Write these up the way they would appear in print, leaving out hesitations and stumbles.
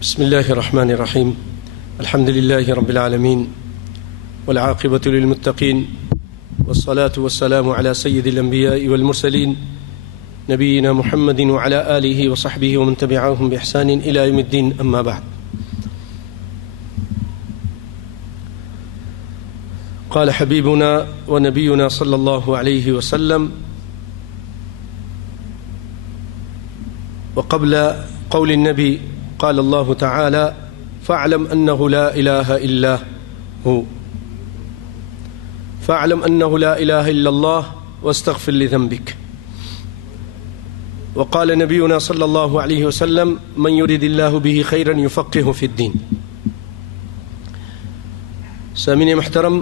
بسم الله الرحمن الرحيم. الحمد لله رب العالمين والعاقبة للمتقين والصلاة والسلام على سيد الأنبياء والمرسلين نبينا محمد وعلى آله وصحبه ومن تبعهم بإحسان إلى يوم الدين. أما بعد، قال حبيبنا ونبينا صلى الله عليه وسلم: وقبل قول النبي قال الله تعالى: فاعلم أنه لا إله إلا هو، فاعلم أنه لا إله إلا الله واستغفر لذنبك. وقال نبينا صلى الله عليه وسلم: من يريد الله به خيرا يفقهه في الدين. سامعین محترم،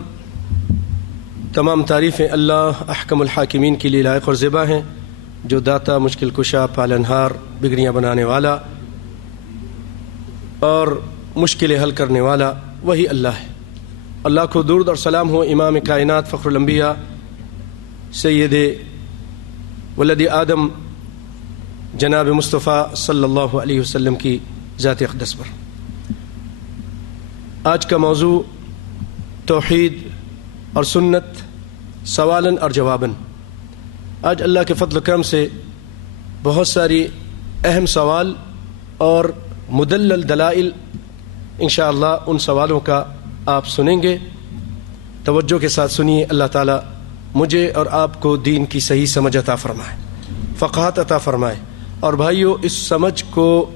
تمام تعریفیں اللہ احکم الحاکمین کے لیے لائق اور زیبا ہیں، جو داتا، مشکل کشا، پالنہار، بگڑیاں بنانے والا اور مشکلیں حل کرنے والا وہی اللہ ہے۔ اللہ کو درود اور سلام ہو امام کائنات، فخر الانبیاء، سید ولد آدم، جناب مصطفیٰ صلی اللہ علیہ وسلم کی ذات اقدس پر۔ آج کا موضوع توحید اور سنت، سوالاً اور جواباً۔ آج اللہ کے فضل و کرم سے بہت ساری اہم سوال اور مدلل دلائل انشاءاللہ ان سوالوں کا آپ سنیں گے۔ توجہ کے ساتھ سنیے، اللہ تعالیٰ مجھے اور آپ کو دین کی صحیح سمجھ عطا فرمائے، فقاہت عطا فرمائے، اور بھائیو اس سمجھ کو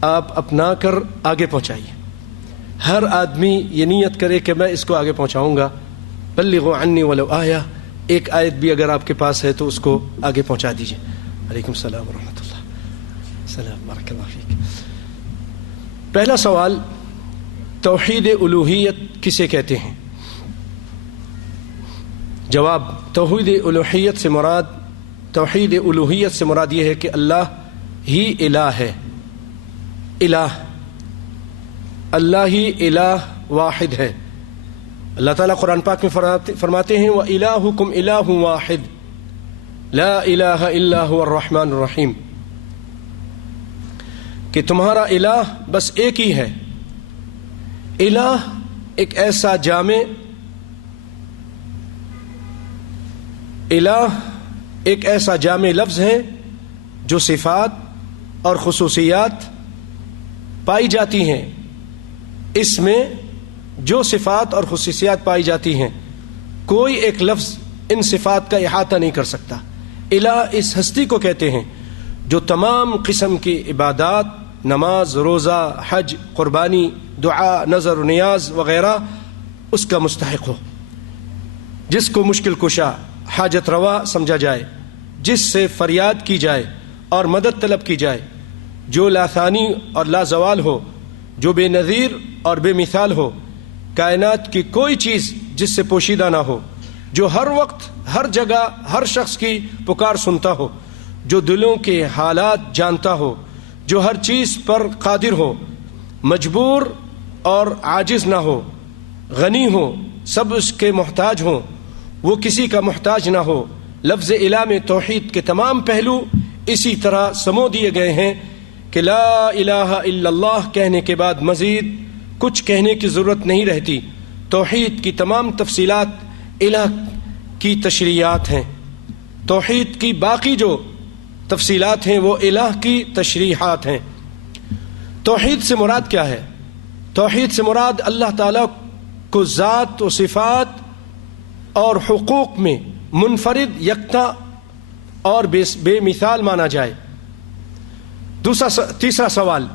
آپ اپنا کر آگے پہنچائیے۔ ہر آدمی یہ نیت کرے کہ میں اس کو آگے پہنچاؤں گا۔ بلغوا عنی ولو آیہ، ایک آیت بھی اگر آپ کے پاس ہے تو اس کو آگے پہنچا دیجیے۔ علیکم السلام ورحمۃ اللہ۔ السلام، بارک اللہ فیک۔ پہلا سوال، توحید الوہیت کسے کہتے ہیں؟ جواب، توحید الوہیت سے مراد یہ ہے کہ اللہ ہی الہ ہے۔ اللہ ہی الہ واحد ہے۔ اللہ تعالیٰ قرآن پاک میں فرماتے ہیں: وَإِلَٰهُكُمْ إِلَٰهٌ وَاحِدٌ لَا إِلَٰهَ إِلَّا هُوَ الرَّحْمَٰنُ الرَّحِيمُ، کہ تمہارا الہ بس ایک ہی ہے۔ الہ ایک ایسا جامع لفظ ہے جو صفات اور خصوصیات پائی جاتی ہیں۔ اس میں جو صفات اور خصوصیات پائی جاتی ہیں، کوئی ایک لفظ ان صفات کا احاطہ نہیں کر سکتا۔ الہ اس ہستی کو کہتے ہیں جو تمام قسم کی عبادات، نماز، روزہ، حج، قربانی، دعا، نظر و نیاز وغیرہ اس کا مستحق ہو، جس کو مشکل کشا، حاجت روا سمجھا جائے، جس سے فریاد کی جائے اور مدد طلب کی جائے، جو لا ثانی اور لا زوال ہو، جو بے نظیر اور بے مثال ہو، کائنات کی کوئی چیز جس سے پوشیدہ نہ ہو، جو ہر وقت، ہر جگہ، ہر شخص کی پکار سنتا ہو، جو دلوں کے حالات جانتا ہو، جو ہر چیز پر قادر ہو، مجبور اور عاجز نہ ہو، غنی ہو، سب اس کے محتاج ہوں، وہ کسی کا محتاج نہ ہو۔ لفظ الہ میں توحید کے تمام پہلو اسی طرح سمو دیے گئے ہیں کہ لا الہ الا اللہ کہنے کے بعد مزید کچھ کہنے کی ضرورت نہیں رہتی۔ توحید کی تمام تفصیلات الہ کی تشریحات ہیں۔ توحید کی باقی جو تفصیلات ہیں وہ الہ کی تشریحات ہیں۔ توحید سے مراد کیا ہے؟ توحید سے مراد اللہ تعالیٰ کو ذات و صفات اور حقوق میں منفرد، یکتا اور بے مثال مانا جائے۔ تیسرا سوال،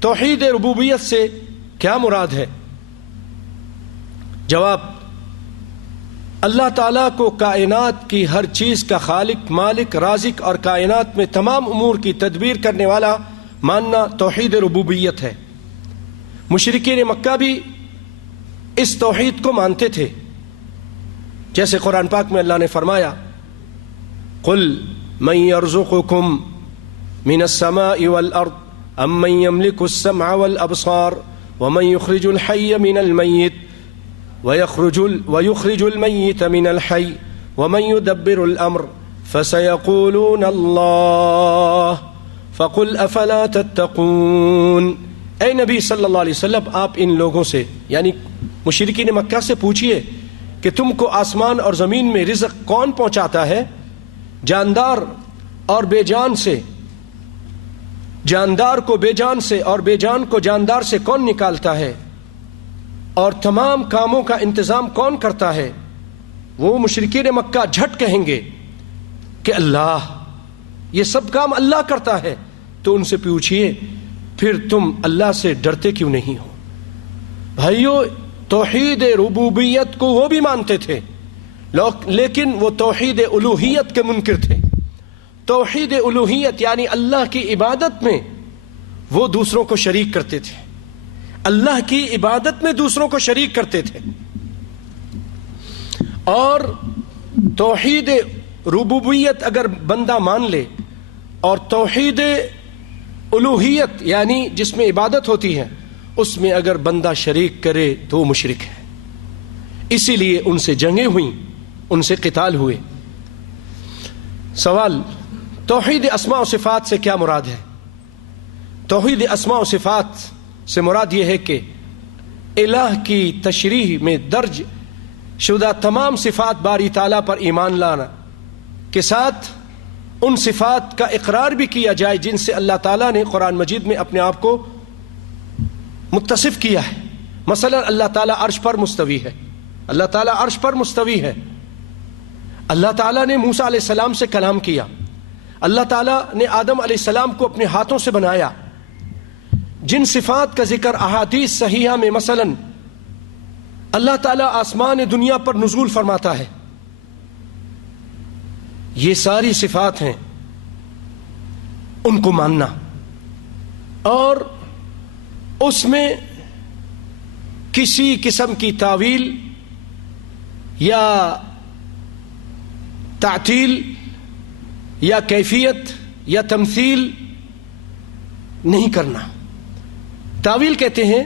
توحید ربوبیت سے کیا مراد ہے؟ جواب، اللہ تعالیٰ کو کائنات کی ہر چیز کا خالق، مالک، رازق اور کائنات میں تمام امور کی تدبیر کرنے والا ماننا توحید ربوبیت ہے۔ مشرکین مکہ بھی اس توحید کو مانتے تھے، جیسے قرآن پاک میں اللہ نے فرمایا: قل من يرزقكم من السماء والأرض أمن يملك السمع والأبصار ومن يخرج الحي من الميت ويخرج الميت من الحي ومن يدبر الأمر فسيقولون الله فقل افلا تتقون، اے نبی صلی اللہ علیہ وسلم آپ ان لوگوں سے یعنی مشرکین مکہ سے پوچھئے کہ تم کو آسمان اور زمین میں رزق کون پہنچاتا ہے؟ جاندار اور بے جان سے، جاندار کو بے جان سے اور بے جان کو جاندار سے کون نکالتا ہے؟ اور تمام کاموں کا انتظام کون کرتا ہے؟ وہ مشرکین مکہ جھٹ کہیں گے کہ اللہ، یہ سب کام اللہ کرتا ہے۔ تو ان سے پوچھئے پھر تم اللہ سے ڈرتے کیوں نہیں ہو؟ بھائیو، توحید ربوبیت کو وہ بھی مانتے تھے، لیکن وہ توحید الوہیت کے منکر تھے۔ توحید الوہیت یعنی اللہ کی عبادت میں وہ دوسروں کو شریک کرتے تھے، اللہ کی عبادت میں دوسروں کو شریک کرتے تھے۔ اور توحید ربوبیت اگر بندہ مان لے اور توحید الوہیت یعنی جس میں عبادت ہوتی ہے اس میں اگر بندہ شریک کرے تو وہ مشرک ہے۔ اسی لیے ان سے جنگیں ہوئیں، ان سے قتال ہوئے۔ سوال، توحید اسماء و صفات سے کیا مراد ہے؟ توحید اسماء و صفات سے مراد یہ ہے کہ الہ کی تشریح میں درج شدہ تمام صفات باری تعالیٰ پر ایمان لانا کے ساتھ ان صفات کا اقرار بھی کیا جائے جن سے اللہ تعالیٰ نے قرآن مجید میں اپنے آپ کو متصف کیا ہے۔ مثلا اللہ تعالیٰ عرش پر مستوی ہے، اللہ تعالیٰ عرش پر مستوی ہے۔ اللہ تعالیٰ نے موسیٰ علیہ السلام سے کلام کیا، اللہ تعالیٰ نے آدم علیہ السلام کو اپنے ہاتھوں سے بنایا۔ جن صفات کا ذکر احادیث صحیحہ میں مثلا اللہ تعالیٰ آسمان دنیا پر نزول فرماتا ہے، یہ ساری صفات ہیں، ان کو ماننا اور اس میں کسی قسم کی تعویل یا تعطیل یا کیفیت یا تمثیل نہیں کرنا۔ تعویل کہتے ہیں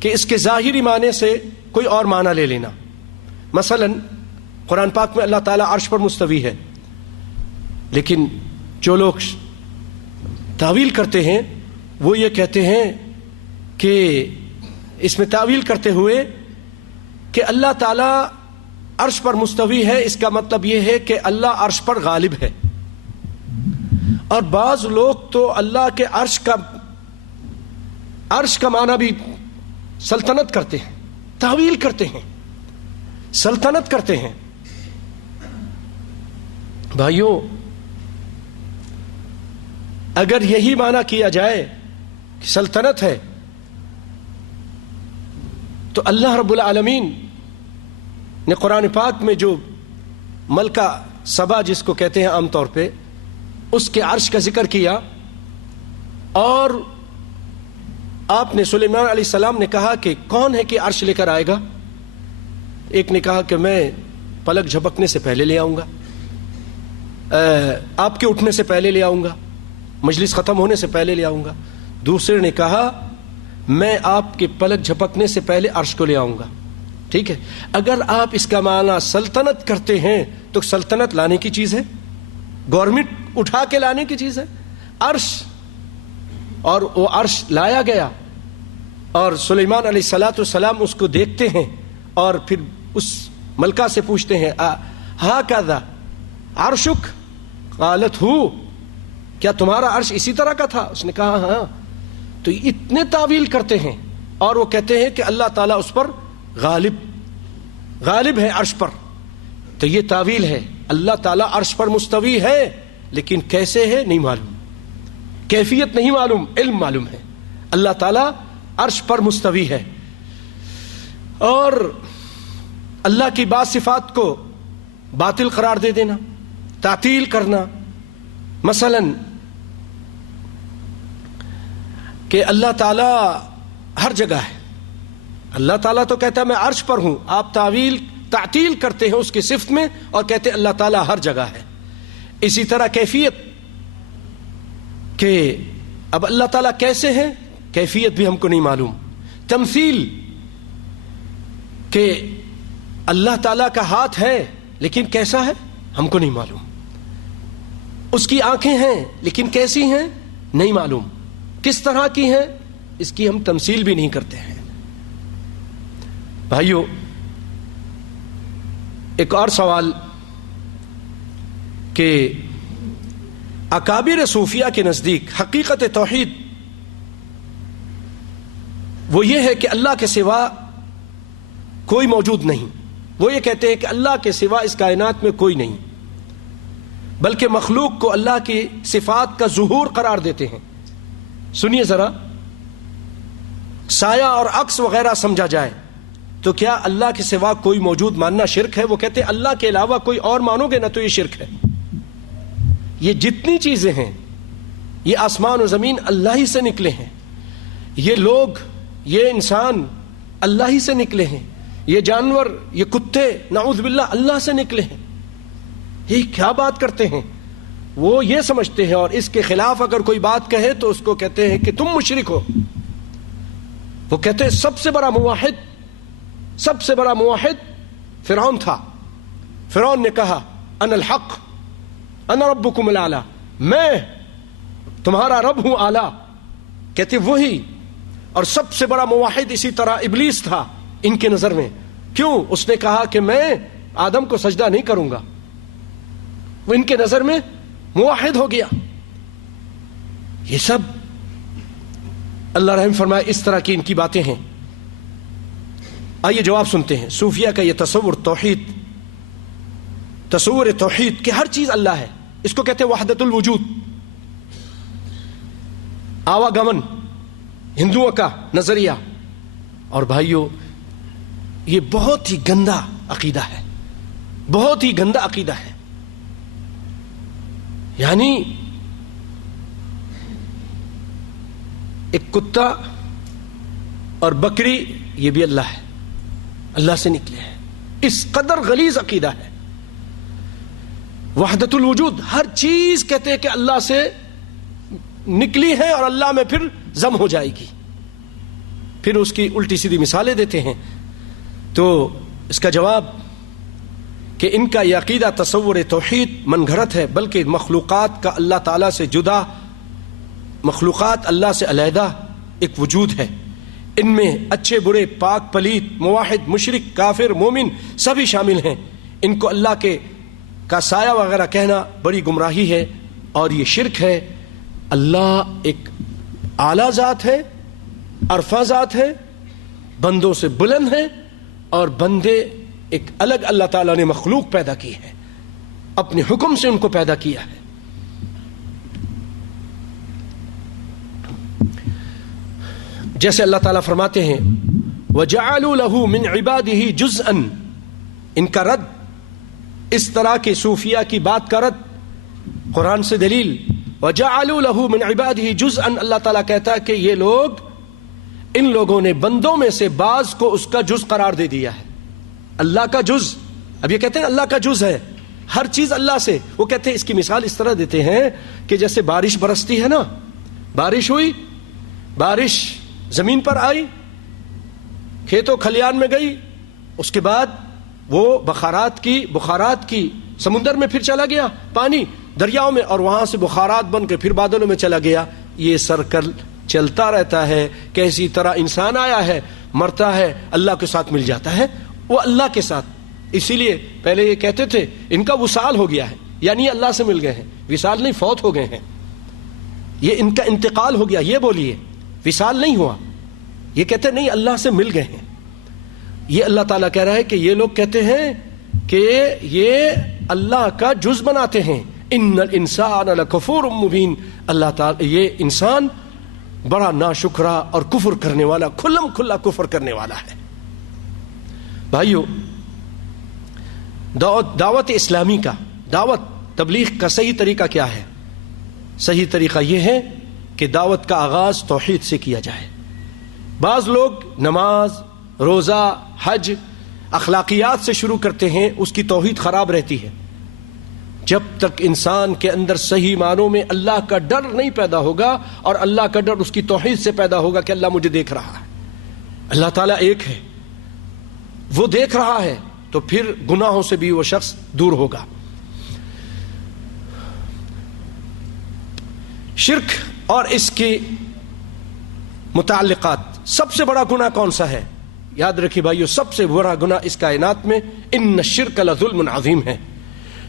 کہ اس کے ظاہری معنی سے کوئی اور معنی لے لینا۔ مثلا قرآن پاک میں اللہ تعالیٰ عرش پر مستوی ہے، لیکن جو لوگ تعویل کرتے ہیں وہ یہ کہتے ہیں کہ اس میں تعویل کرتے ہوئے کہ اللہ تعالیٰ عرش پر مستوی ہے، اس کا مطلب یہ ہے کہ اللہ عرش پر غالب ہے۔ اور بعض لوگ تو اللہ کے عرش کا معنی بھی سلطنت کرتے ہیں، تعویل کرتے ہیں، سلطنت کرتے ہیں۔ بھائیو، اگر یہی معنی کیا جائے کہ سلطنت ہے تو اللہ رب العالمین نے قرآن پاک میں جو ملکہ سبا جس کو کہتے ہیں عام طور پہ، اس کے عرش کا ذکر کیا، اور آپ نے سلیمان علیہ السلام نے کہا کہ کون ہے کہ عرش لے کر آئے گا؟ ایک نے کہا کہ میں پلک جھپکنے سے پہلے لے آؤں گا، آپ کے اٹھنے سے پہلے لے آؤں گا، مجلس ختم ہونے سے پہلے لے آؤں گا۔ دوسرے نے کہا میں آپ کے پلک جھپکنے سے پہلے عرش کو لے آؤں گا۔ ٹھیک ہے، اگر آپ اس کا معنی سلطنت کرتے ہیں تو سلطنت لانے کی چیز ہے، گورنمنٹ اٹھا کے لانے کی چیز ہے عرش، اور وہ عرش لایا گیا اور سلیمان علیہ السلام اس کو دیکھتے ہیں اور پھر اس ملکہ سے پوچھتے ہیں ہاکذا عرشک قالت ہو، کیا تمہارا عرش اسی طرح کا تھا؟ اس نے کہا ہاں۔ تو اتنے تعویل کرتے ہیں اور وہ کہتے ہیں کہ اللہ تعالیٰ اس پر غالب ہے عرش پر۔ تو یہ تعویل ہے، اللہ تعالیٰ عرش پر مستوی ہے لیکن کیسے ہے نہیں معلوم، کیفیت نہیں معلوم، علم معلوم ہے اللہ تعالیٰ عرش پر مستوی ہے۔ اور اللہ کی بعض صفات کو باطل قرار دے دینا، تعطیل کرنا، مثلا کہ اللہ تعالیٰ ہر جگہ ہے، اللہ تعالیٰ تو کہتا ہے میں عرش پر ہوں، آپ تعطیل کرتے ہیں اس کی صفت میں اور کہتے ہیں اللہ تعالیٰ ہر جگہ ہے۔ اسی طرح کیفیت، کہ اب اللہ تعالیٰ کیسے ہیں، کیفیت بھی ہم کو نہیں معلوم۔ تمثیل، کہ اللہ تعالیٰ کا ہاتھ ہے لیکن کیسا ہے ہم کو نہیں معلوم، اس کی آنکھیں ہیں لیکن کیسی ہیں نہیں معلوم، کس طرح کی ہیں اس کی ہم تمثیل بھی نہیں کرتے ہیں۔ بھائیو، ایک اور سوال کہ اکابر صوفیہ کے نزدیک حقیقت توحید وہ یہ ہے کہ اللہ کے سوا کوئی موجود نہیں۔ وہ یہ کہتے ہیں کہ اللہ کے سوا اس کائنات میں کوئی نہیں، بلکہ مخلوق کو اللہ کی صفات کا ظہور قرار دیتے ہیں۔ سنیے ذرا، سایہ اور عکس وغیرہ سمجھا جائے تو کیا اللہ کے سوا کوئی موجود ماننا شرک ہے؟ وہ کہتے ہیں اللہ کے علاوہ کوئی اور مانو گے نہ تو یہ شرک ہے۔ یہ جتنی چیزیں ہیں، یہ آسمان و زمین اللہ ہی سے نکلے ہیں، یہ لوگ، یہ انسان اللہ ہی سے نکلے ہیں، یہ جانور، یہ کتے نعوذ باللہ اللہ سے نکلے ہیں۔ یہ کیا بات کرتے ہیں؟ وہ یہ سمجھتے ہیں، اور اس کے خلاف اگر کوئی بات کہے تو اس کو کہتے ہیں کہ تم مشرک ہو۔ وہ کہتے ہیں سب سے بڑا موحد فرعون تھا۔ فرعون نے کہا انا الحق انا ربکم الاعلی، میں تمہارا رب ہوں اعلیٰ۔ کہتے وہی، اور سب سے بڑا موحد اسی طرح ابلیس تھا ان کے نظر میں۔ کیوں؟ اس نے کہا کہ میں آدم کو سجدہ نہیں کروں گا، وہ ان کے نظر میں موحد ہو گیا۔ یہ سب اللہ رحم فرمائے اس طرح کی ان کی باتیں ہیں۔ آئیے جواب سنتے ہیں۔ صوفیہ کا یہ تصور توحید کہ ہر چیز اللہ ہے، اس کو کہتے ہیں وحدت الوجود، آواگمن، ہندوؤں کا نظریہ۔ اور بھائیو، یہ بہت ہی گندا عقیدہ ہے، بہت ہی گندا عقیدہ ہے۔ یعنی ایک کتا اور بکری یہ بھی اللہ ہے، اللہ سے نکلے ہیں۔ اس قدر غلیظ عقیدہ ہے۔ وحدت الوجود، ہر چیز کہتے ہیں کہ اللہ سے نکلی ہے اور اللہ میں پھر ضم ہو جائے گی۔ پھر اس کی الٹی سیدھی مثالیں دیتے ہیں۔ تو اس کا جواب کہ ان کا یہ عقیدہ تصور توحید من گھڑت ہے، بلکہ مخلوقات کا اللہ تعالیٰ سے جدا، مخلوقات اللہ سے علیحدہ ایک وجود ہے۔ ان میں اچھے برے، پاک پلیت، موحد مشرک کافر مومن سبھی شامل ہیں۔ ان کو اللہ کا سایہ وغیرہ کہنا بڑی گمراہی ہے اور یہ شرک ہے۔ اللہ ایک اعلیٰ ذات ہے، عرفہ ذات ہے، بندوں سے بلند ہے، اور بندے ایک الگ اللہ تعالیٰ نے مخلوق پیدا کی ہے، اپنے حکم سے ان کو پیدا کیا ہے۔ جیسے اللہ تعالیٰ فرماتے ہیں وَجَعَلُوا لَهُ مِنْ عِبَادِهِ جُزْءًا، ان کا رد، اس طرح کے صوفیہ کی بات کا رد قرآن سے دلیل۔ وَجَعَلُوا لَهُ مِنْ عِبَادِهِ جُزْءًا، اللہ تعالیٰ کہتا ہے کہ یہ لوگ، ان لوگوں نے بندوں میں سے بعض کو اس کا جز قرار دے دیا ہے، اللہ کا جز۔ اب یہ کہتے ہیں اللہ کا جز ہے، ہر چیز اللہ سے۔ وہ کہتے ہیں اس کی مثال اس طرح دیتے ہیں کہ جیسے بارش برستی ہے نا، بارش ہوئی، بارش زمین پر آئی، کھیتوں کھلیان میں گئی، اس کے بعد وہ بخارات کی سمندر میں پھر چلا گیا، پانی دریاؤں میں، اور وہاں سے بخارات بن کے پھر بادلوں میں چلا گیا۔ یہ سرکل چلتا رہتا ہے۔ کیسی طرح انسان آیا ہے، مرتا ہے، اللہ کے ساتھ مل جاتا ہے، وہ اللہ کے ساتھ۔ اسی لیے پہلے یہ کہتے تھے ان کا وصال ہو گیا ہے، یعنی اللہ سے مل گئے ہیں، وصال نہیں، فوت ہو گئے ہیں، یہ ان کا انتقال ہو گیا۔ یہ بولیے وصال نہیں ہوا، یہ کہتے نہیں اللہ سے مل گئے ہیں۔ یہ اللہ تعالیٰ کہہ رہا ہے کہ یہ لوگ کہتے ہیں کہ یہ اللہ کا جز بناتے ہیں۔ ان الانسان لکفور مبین، اللہ تعالیٰ یہ انسان بڑا ناشکرا اور کفر کرنے والا، کھلم کھلا کفر کرنے والا ہے۔ بھائیو، دعوت اسلامی کا، دعوت تبلیغ کا صحیح طریقہ کیا ہے؟ صحیح طریقہ یہ ہے کہ دعوت کا آغاز توحید سے کیا جائے۔ بعض لوگ نماز، روزہ، حج، اخلاقیات سے شروع کرتے ہیں، اس کی توحید خراب رہتی ہے۔ جب تک انسان کے اندر صحیح معنوں میں اللہ کا ڈر نہیں پیدا ہوگا، اور اللہ کا ڈر اس کی توحید سے پیدا ہوگا کہ اللہ مجھے دیکھ رہا ہے، اللہ تعالیٰ ایک ہے، وہ دیکھ رہا ہے، تو پھر گناہوں سے بھی وہ شخص دور ہوگا۔ شرک اور اس کی متعلقات. سب سے بڑا گناہ کون سا ہے؟ یاد رکھیے بھائیو، سب سے بڑا گناہ اس کائنات میں ان الشرک لظلم عظیم ہے.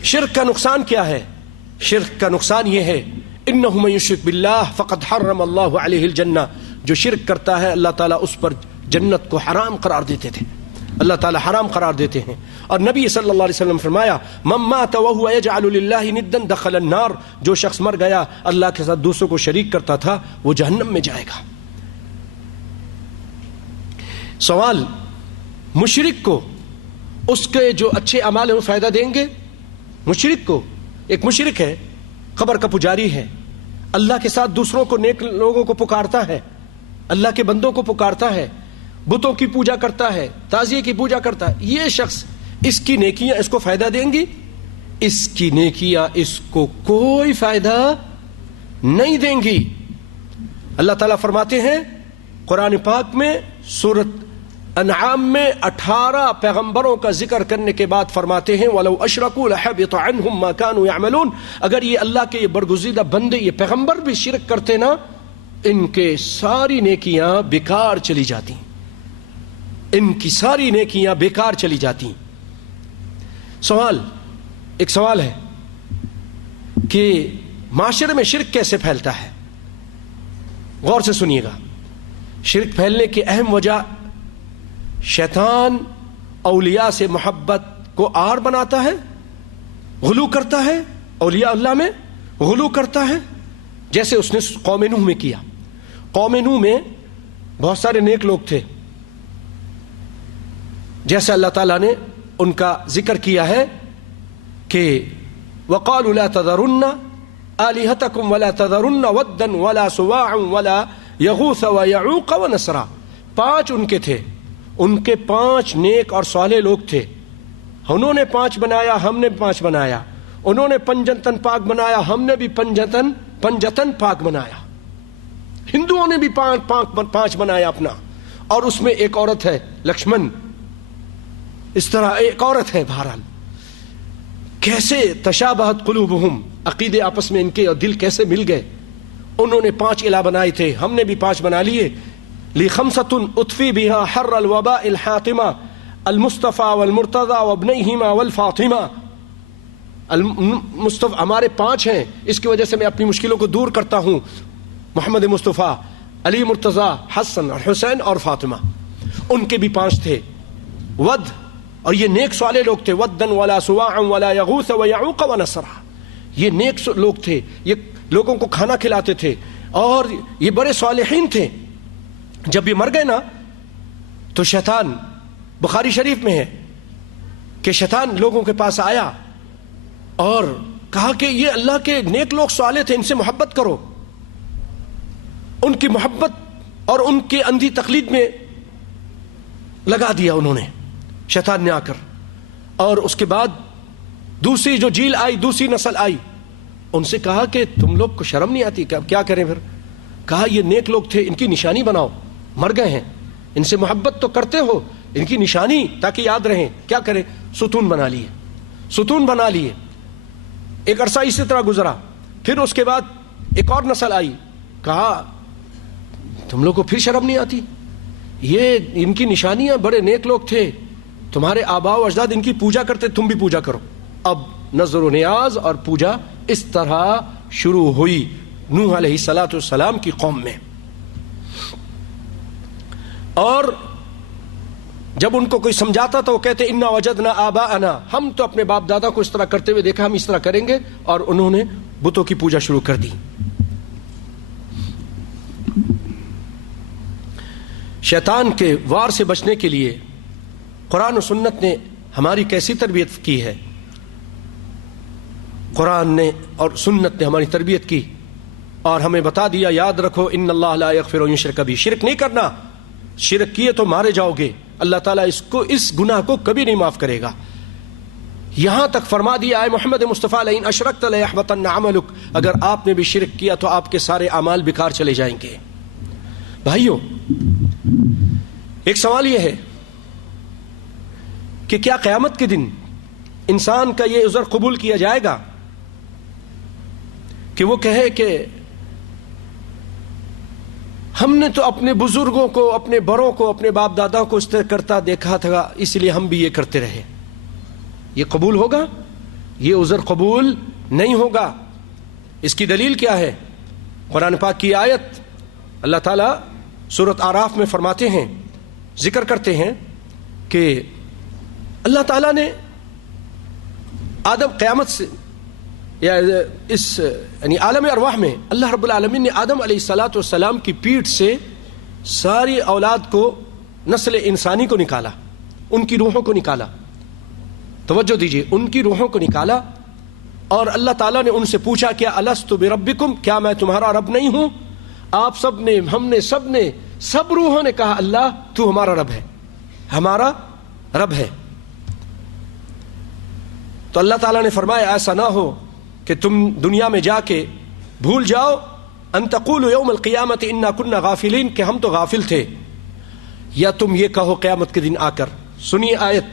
شرک کا نقصان کیا ہے؟ شرک کا نقصان یہ ہے انہ من یشرک باللہ فقد حرم اللہ علیہ الجنہ. جو شرک کرتا ہے اللہ تعالیٰ اس پر جنت کو حرام قرار دیتے تھے، اللہ تعالیٰ حرام قرار دیتے ہیں. اور نبی صلی اللہ علیہ وسلم فرمایا من مات وهو يجعل لله ندا دخل النار. جو شخص مر گیا اللہ کے ساتھ دوسروں کو شریک کرتا تھا وہ جہنم میں جائے گا. سوال، مشرک کو اس کے جو اچھے اعمال ہیں وہ فائدہ دیں گے؟ مشرک کو، ایک مشرک ہے، قبر کا پجاری ہے، اللہ کے ساتھ دوسروں کو، نیک لوگوں کو پکارتا ہے، اللہ کے بندوں کو پکارتا ہے، بتوں کی پوجا کرتا ہے، تعزیے کی پوجا کرتا ہے. یہ شخص، اس کی نیکیاں اس کو فائدہ دیں گی؟ اس کی نیکیاں اس کو کوئی فائدہ نہیں دیں گی. اللہ تعالیٰ فرماتے ہیں قرآن پاک میں سورۃ انعام میں 18 پیغمبروں کا ذکر کرنے کے بعد فرماتے ہیں وَلَوْ أَشْرَكُوا لَحَبِطَ عَنْهُمْ مَا كَانُوا يَعْمَلُونَ. اگر یہ اللہ کے یہ برگزیدہ بندے، یہ پیغمبر بھی شرک کرتے نا، ان کے ساری نیکیاں بیکار چلی جاتی، ان کی ساری نیکیاں بیکار چلی جاتی. سوال، ایک سوال ہے کہ معاشرے میں شرک کیسے پھیلتا ہے؟ غور سے سنیے گا. شرک پھیلنے کی اہم وجہ شیطان اولیاء سے محبت کو آڑ بناتا ہے، غلو کرتا ہے، اولیاء اللہ میں غلو کرتا ہے، جیسے اس نے قوم نوح میں کیا. قوم نوح میں بہت سارے نیک لوگ تھے، جیسے اللہ تعالیٰ نے ان کا ذکر کیا ہے کہ وَقَالُوا لَا تَذَرُنَّ آلِهَتَكُمْ وَلَا تَذَرُنَّ وَدًّا وَلَا سُوَاعًا وَلَا يَغُوثَ وَيَعُوقَ وَنَسْرًا. 5 ان کے تھے، ان کے 5 نیک اور صالح لوگ تھے. انہوں نے 5 بنایا، ہم نے 5 بنایا. انہوں نے پنجتن پاک بنایا، ہم نے بھی پنجتن پاک بنایا. ہندوؤں نے بھی 5 بنایا اپنا. اور اس میں ایک عورت ہے لکشمن، اس طرح ایک عورت ہے. بہرحال کیسے تشابہت قلوبہم، عقیدے آپس میں ان کے اور دل کیسے مل گئے. انہوں نے 5 الہ بنائے تھے، ہم نے بھی 5 بنا لیے. لخمسۃ اطفی بها حر الوباء الحاطمہ المصطفیٰ والمرتضیٰ وابنیہما والفاطمہ. ہمارے 5 ہیں، اس کی وجہ سے میں اپنی مشکلوں کو دور کرتا ہوں. محمد مصطفیٰ، علی مرتضیٰ، حسن اور حسین اور فاطمہ. ان کے بھی 5 تھے. ود، اور یہ نیک صالح لوگ تھے. ودن ولا سواعا ولا یغوث ویعوق ونسرا. یہ نیک لوگ تھے، یہ لوگوں کو کھانا کھلاتے تھے اور یہ بڑے صالحین تھے. جب یہ مر گئے نا تو شیطان، بخاری شریف میں ہے کہ شیطان لوگوں کے پاس آیا اور کہا کہ یہ اللہ کے نیک لوگ صالح تھے، ان سے محبت کرو. ان کی محبت اور ان کے اندھی تقلید میں لگا دیا انہوں نے، شیطان نے آ کر. اور اس کے بعد دوسری جو جیل آئی، دوسری نسل آئی، ان سے کہا کہ تم لوگ کو شرم نہیں آتی کیا کریں پھر؟ کہا یہ نیک لوگ تھے، ان کی نشانی بناؤ. مر گئے ہیں، ان سے محبت تو کرتے ہو، ان کی نشانی تاکہ یاد رہیں. کیا کریں؟ ستون بنا لیے، ستون بنا لیے. ایک عرصہ اسی طرح گزرا. پھر اس کے بعد ایک اور نسل آئی، کہا تم لوگ کو پھر شرم نہیں آتی؟ یہ ان کی نشانیاں، بڑے نیک لوگ تھے، تمہارے آباء و اجداد ان کی پوجا کرتے، تم بھی پوجا کرو. اب نظر و نیاز اور پوجا اس طرح شروع ہوئی نوح علیہ السلام کی قوم میں. اور جب ان کو کوئی سمجھاتا تو وہ کہتے انا وجدنا آباءنا، ہم تو اپنے باپ دادا کو اس طرح کرتے ہوئے دیکھا، ہم اس طرح کریں گے. اور انہوں نے بتوں کی پوجا شروع کر دی. شیطان کے وار سے بچنے کے لیے قرآن و سنت نے ہماری کیسی تربیت کی ہے. قرآن نے اور سنت نے ہماری تربیت کی اور ہمیں بتا دیا، یاد رکھو ان اللہ لا یغفر ان یشرک بہ. شرک نہیں کرنا، شرک کیے تو مارے جاؤ گے. اللہ تعالیٰ اس گناہ کو کبھی نہیں معاف کرے گا. یہاں تک فرما دیا اے محمد مصطفیٰ لئن اشرکت لیحبطن عملک، اگر آپ نے بھی شرک کیا تو آپ کے سارے اعمال بیکار چلے جائیں گے. بھائیو، ایک سوال یہ ہے کہ کیا قیامت کے دن انسان کا یہ عذر قبول کیا جائے گا کہ وہ کہے کہ ہم نے تو اپنے بزرگوں کو، اپنے بڑوں کو، اپنے باپ دادا کو اس طرح کرتا دیکھا تھا، اس لیے ہم بھی یہ کرتے رہے. یہ قبول ہوگا؟ یہ عذر قبول نہیں ہوگا. اس کی دلیل کیا ہے؟ قرآن پاک کی آیت اللہ تعالیٰ سورۃ اعراف میں فرماتے ہیں، ذکر کرتے ہیں کہ اللہ تعالیٰ نے آدم قیامت سے یا اس یعنی عالم ارواح میں اللہ رب العالمین نے آدم علیہ الصلاۃ والسلام کی پیٹھ سے ساری اولاد کو، نسل انسانی کو نکالا، ان کی روحوں کو نکالا. توجہ دیجیے، ان کی روحوں کو نکالا اور اللہ تعالیٰ نے ان سے پوچھا کیا الست بربکم، کیا میں تمہارا رب نہیں ہوں؟ آپ سب نے، ہم نے، سب روحوں نے کہا اللہ تو ہمارا رب ہے، ہمارا رب ہے. تو اللہ تعالیٰ نے فرمایا ایسا نہ ہو کہ تم دنیا میں جا کے بھول جاؤ، ان تقولوا یوم القیامت انا کنا غافلین، کہ ہم تو غافل تھے، یا تم یہ کہو قیامت کے دن آ کر. سنیے آیت،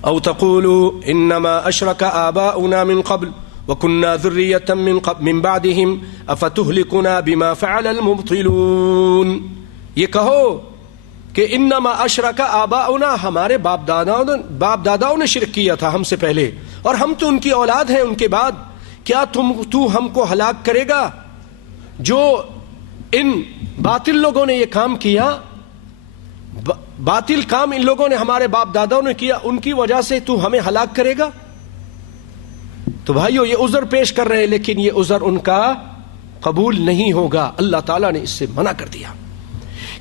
او تقولوا انما اشرک آباؤنا من قبل وكنا ذرية من بعدهم افتهلكنا بما فعل المبطلون. یہ کہو کہ انما اشرک آباؤنا، ہمارے باپ داداؤں نے شرک کیا تھا ہم سے پہلے، اور ہم تو ان کی اولاد ہیں ان کے بعد. کیا تو ہم کو ہلاک کرے گا؟ جو ان باطل لوگوں نے یہ کام کیا، باطل کام ان لوگوں نے ہمارے باپ داداؤں نے کیا، ان کی وجہ سے تو ہمیں ہلاک کرے گا؟ تو بھائیو یہ عذر پیش کر رہے ہیں، لیکن یہ عذر ان کا قبول نہیں ہوگا. اللہ تعالیٰ نے اس سے منع کر دیا.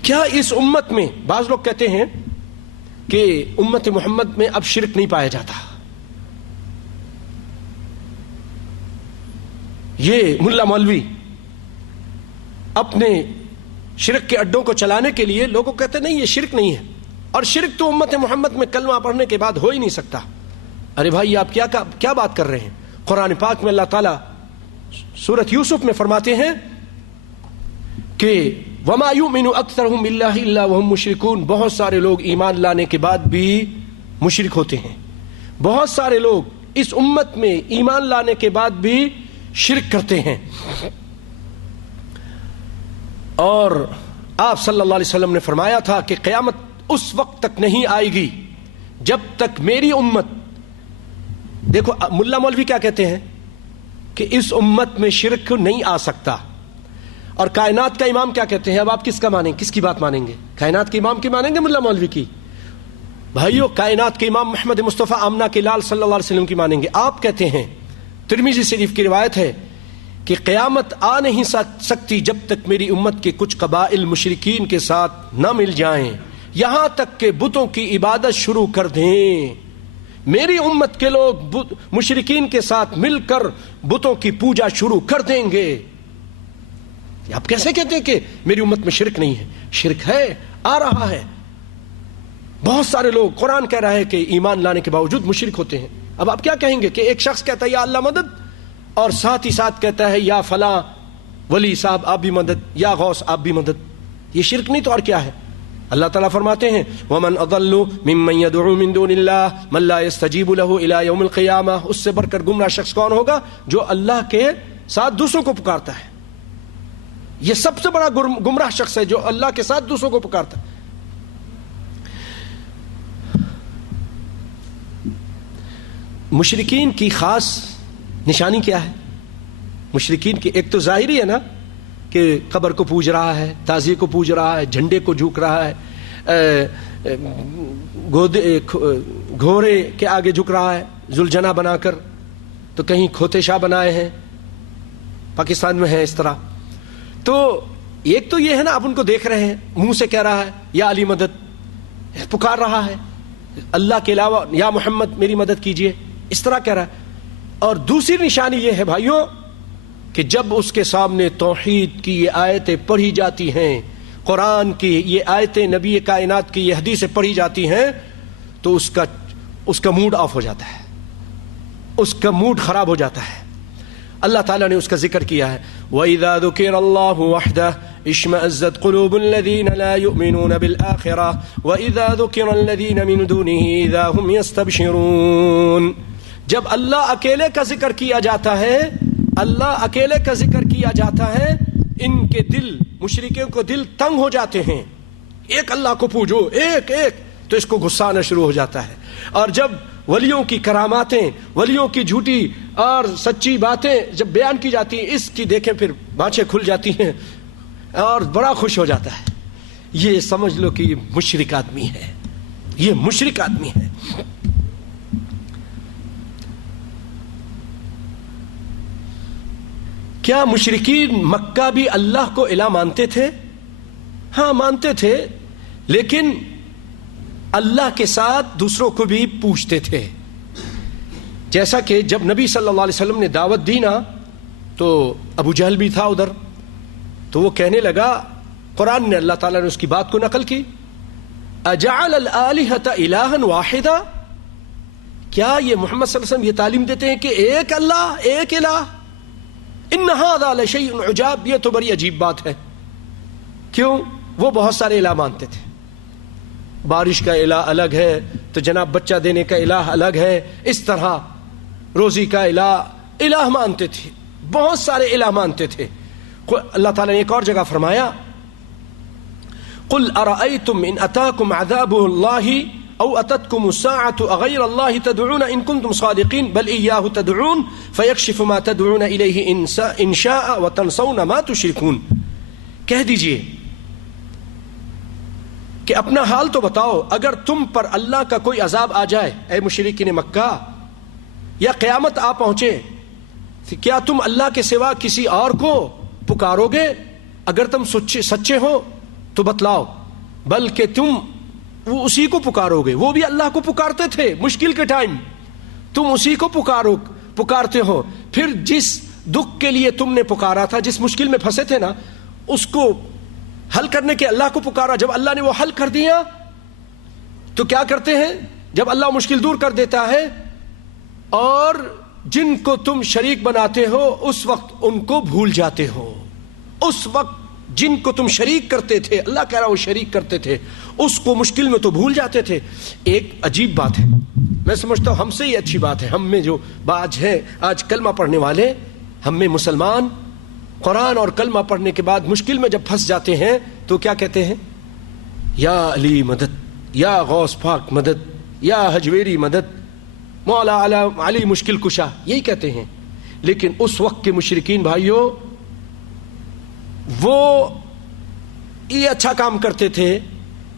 کیا اس امت میں، بعض لوگ کہتے ہیں کہ امت محمد میں اب شرک نہیں پایا جاتا. یہ ملا مولوی اپنے شرک کے اڈوں کو چلانے کے لیے لوگوں کو کہتے نہیں یہ شرک نہیں ہے، اور شرک تو امت محمد میں کلمہ پڑھنے کے بعد ہو ہی نہیں سکتا. ارے بھائی آپ کیا بات کر رہے ہیں؟ قرآن پاک میں اللہ تعالیٰ سورۃ یوسف میں فرماتے ہیں کہ وَمَا يُؤْمِنُ أَكْثَرُهُمْ بِاللَّهِ إِلَّا وَهُمْ مُشْرِكُونَ. بہت سارے لوگ ایمان لانے کے بعد بھی مشرک ہوتے ہیں. بہت سارے لوگ اس امت میں ایمان لانے کے بعد بھی شرک کرتے ہیں. اور آپ صلی اللہ علیہ وسلم نے فرمایا تھا کہ قیامت اس وقت تک نہیں آئے گی جب تک میری امت، دیکھو ملا مولوی کیا کہتے ہیں کہ اس امت میں شرک نہیں آ سکتا. اور کائنات کا امام کیا کہتے ہیں؟ اب آپ کس کا مانیں، کس کی بات مانیں گے؟ کائنات کے امام کی مانیں گے ملا مولوی کی؟ بھائیو کائنات کے امام محمد مصطفیٰ آمنہ کے لال صلی اللہ علیہ وسلم کی مانیں گے. آپ کہتے ہیں، ترمذی شریف کی روایت ہے کہ قیامت آ نہیں سکتی جب تک میری امت کے کچھ قبائل مشرکین کے ساتھ نہ مل جائیں، یہاں تک کہ بتوں کی عبادت شروع کر دیں. میری امت کے لوگ مشرکین کے ساتھ مل کر بتوں کی پوجا شروع کر دیں گے. آپ کیسے کہتے ہیں کہ میری امت میں شرک نہیں ہے؟ شرک ہے، آ رہا ہے. بہت سارے لوگ، قرآن کہہ رہا ہے کہ ایمان لانے کے باوجود مشرک ہوتے ہیں. اب آپ کیا کہیں گے کہ ایک شخص کہتا ہے یا اللہ مدد، اور ساتھ ہی ساتھ کہتا ہے یا فلاں ولی صاحب آپ بھی مدد، یا غوث آپ بھی مدد. یہ شرک نہیں تو اور کیا ہے؟ اللہ تعالیٰ فرماتے ہیں وَمَنْ أَضَلُّ مِمَّنْ يَدْعُو مِن دُونِ اللَّهِ مَنْ لَا يَسْتَجِيبُ لَهُ إِلَى يَوْمِ الْقِيَامَةِ. اس سے بڑھ کر گمراہ شخص کون ہوگا؟ جو اللہ کے ساتھ دوسروں کو پکارتا ہے. یہ سب سے بڑا گمراہ شخص ہے جو اللہ کے ساتھ دوسروں کو پکارتا ہے. مشرکین کی خاص نشانی کیا ہے؟ مشرکین کی ایک تو ظاہری ہے نا کہ قبر کو پوج رہا ہے، تازیے کو پوج رہا ہے، جھنڈے کو جھک رہا ہے، گھوڑے کے آگے جھک رہا ہے ذوالجناح بنا کر. تو کہیں کھوتے شاہ بنائے ہیں، پاکستان میں ہے اس طرح. تو ایک تو یہ ہے نا، آپ ان کو دیکھ رہے ہیں، منہ سے کہہ رہا ہے یا علی مدد، پکار رہا ہے اللہ کے علاوہ، یا محمد میری مدد کیجئے، اس طرح کہہ رہا ہے. اور دوسری نشانی یہ ہے بھائیوں کہ جب اس کے سامنے توحید کی یہ آیتیں پڑھی جاتی ہیں، قرآن کی یہ آیتیں، نبی کائنات کی یہ حدیثیں پڑھی جاتی ہیں، تو اس کا موڈ آف ہو جاتا ہے، اس کا موڈ خراب ہو جاتا ہے. اللہ تعالیٰ نے اس کا ذکر کیا ہے وَإِذَا ذُكِرَ اللَّهُ وَحْدَهُ اشْمَأَزَّتْ قُلُوبُ الَّذِينَ لَا يُؤْمِنُونَ بِالْآخِرَةِ وَإِذَا ذُكِرَ الَّذِينَ مِن دُونِهِ إِذَا هُمْ يَسْتَبْشِرُونَ. جب اللہ اکیلے کا ذکر کیا جاتا ہے، اللہ اکیلے کا ذکر کیا جاتا ہے، ان کے دل، مشرکوں کو دل تنگ ہو جاتے ہیں، ایک اللہ کو پوجو، ایک ایک، تو اس کو غصہ آنا شروع ہو جاتا ہے. اور جب ولیوں کی کراماتیں، ولیوں کی جھوٹی اور سچی باتیں جب بیان کی جاتی ہیں، اس کی دیکھیں پھر بانچیں کھل جاتی ہیں اور بڑا خوش ہو جاتا ہے. یہ سمجھ لو کہ یہ مشرک آدمی ہے، یہ مشرک آدمی ہے. کیا مشرکین مکہ بھی اللہ کو الہ مانتے تھے؟ ہاں مانتے تھے، لیکن اللہ کے ساتھ دوسروں کو بھی پوچھتے تھے. جیسا کہ جب نبی صلی اللہ علیہ وسلم نے دعوت دی نا، تو ابو جہل بھی تھا ادھر، تو وہ کہنے لگا، قرآن نے، اللہ تعالیٰ نے اس کی بات کو نقل کی، اجعل الآلہۃ الہا واحدا، کیا یہ محمد صلی اللہ علیہ وسلم یہ تعلیم دیتے ہیں کہ ایک اللہ، ایک الہ؟ ان ھذا لشیء عجاب، یہ تو بڑی عجیب بات ہے. کیوں؟ وہ بہت سارے الہ مانتے تھے. بارش کا الہ الگ ہے، تو جناب بچہ دینے کا الہ الگ ہے، اس طرح روزی کا الہ مانتے تھے، بہت سارے الہ مانتے تھے. اللہ تعالیٰ نے ایک اور جگہ فرمایا، قل ارأيتم ان اتاكم عذاب الله او اتتكم الساعة اغير الله تدعون ان كنتم صادقين بل اياه تدعون فيكشف ما تدعون اليه ان شاء وتنسون ما تشركون. کہہ دیجئے کہ اپنا حال تو بتاؤ، اگر تم پر اللہ کا کوئی عذاب آ جائے اے مشرکین مکہ، یا قیامت آ پہنچے، کیا تم اللہ کے سوا کسی اور کو پکارو گے؟ اگر تم سچے ہو تو بتلاؤ، بلکہ تم وہ اسی کو پکارو گے. وہ بھی اللہ کو پکارتے تھے مشکل کے ٹائم، تم اسی کو پکارتے ہو. پھر جس دکھ کے لیے تم نے پکارا تھا، جس مشکل میں پھنسے تھے نا، اس کو حل کرنے کے اللہ کو پکارا. جب اللہ نے وہ حل کر دیا تو کیا کرتے ہیں؟ جب اللہ مشکل دور کر دیتا ہے اور جن کو تم شریک بناتے ہو اس وقت ان کو بھول جاتے ہو. اس وقت جن کو تم شریک کرتے تھے، اللہ کہہ رہا وہ شریک کرتے تھے، اس کو مشکل میں تو بھول جاتے تھے. ایک عجیب بات ہے، میں سمجھتا ہوں ہم سے یہ اچھی بات ہے، ہم میں جو باج ہیں آج کلمہ پڑھنے والے، ہم میں مسلمان قرآن اور کلمہ پڑھنے کے بعد مشکل میں جب پھنس جاتے ہیں تو کیا کہتے ہیں؟ یا علی مدد، یا غوث پاک مدد، یا حجویری مدد، مولا علی مشکل کشا، یہی کہتے ہیں. لیکن اس وقت کے مشرکین بھائیوں، وہ یہ اچھا کام کرتے تھے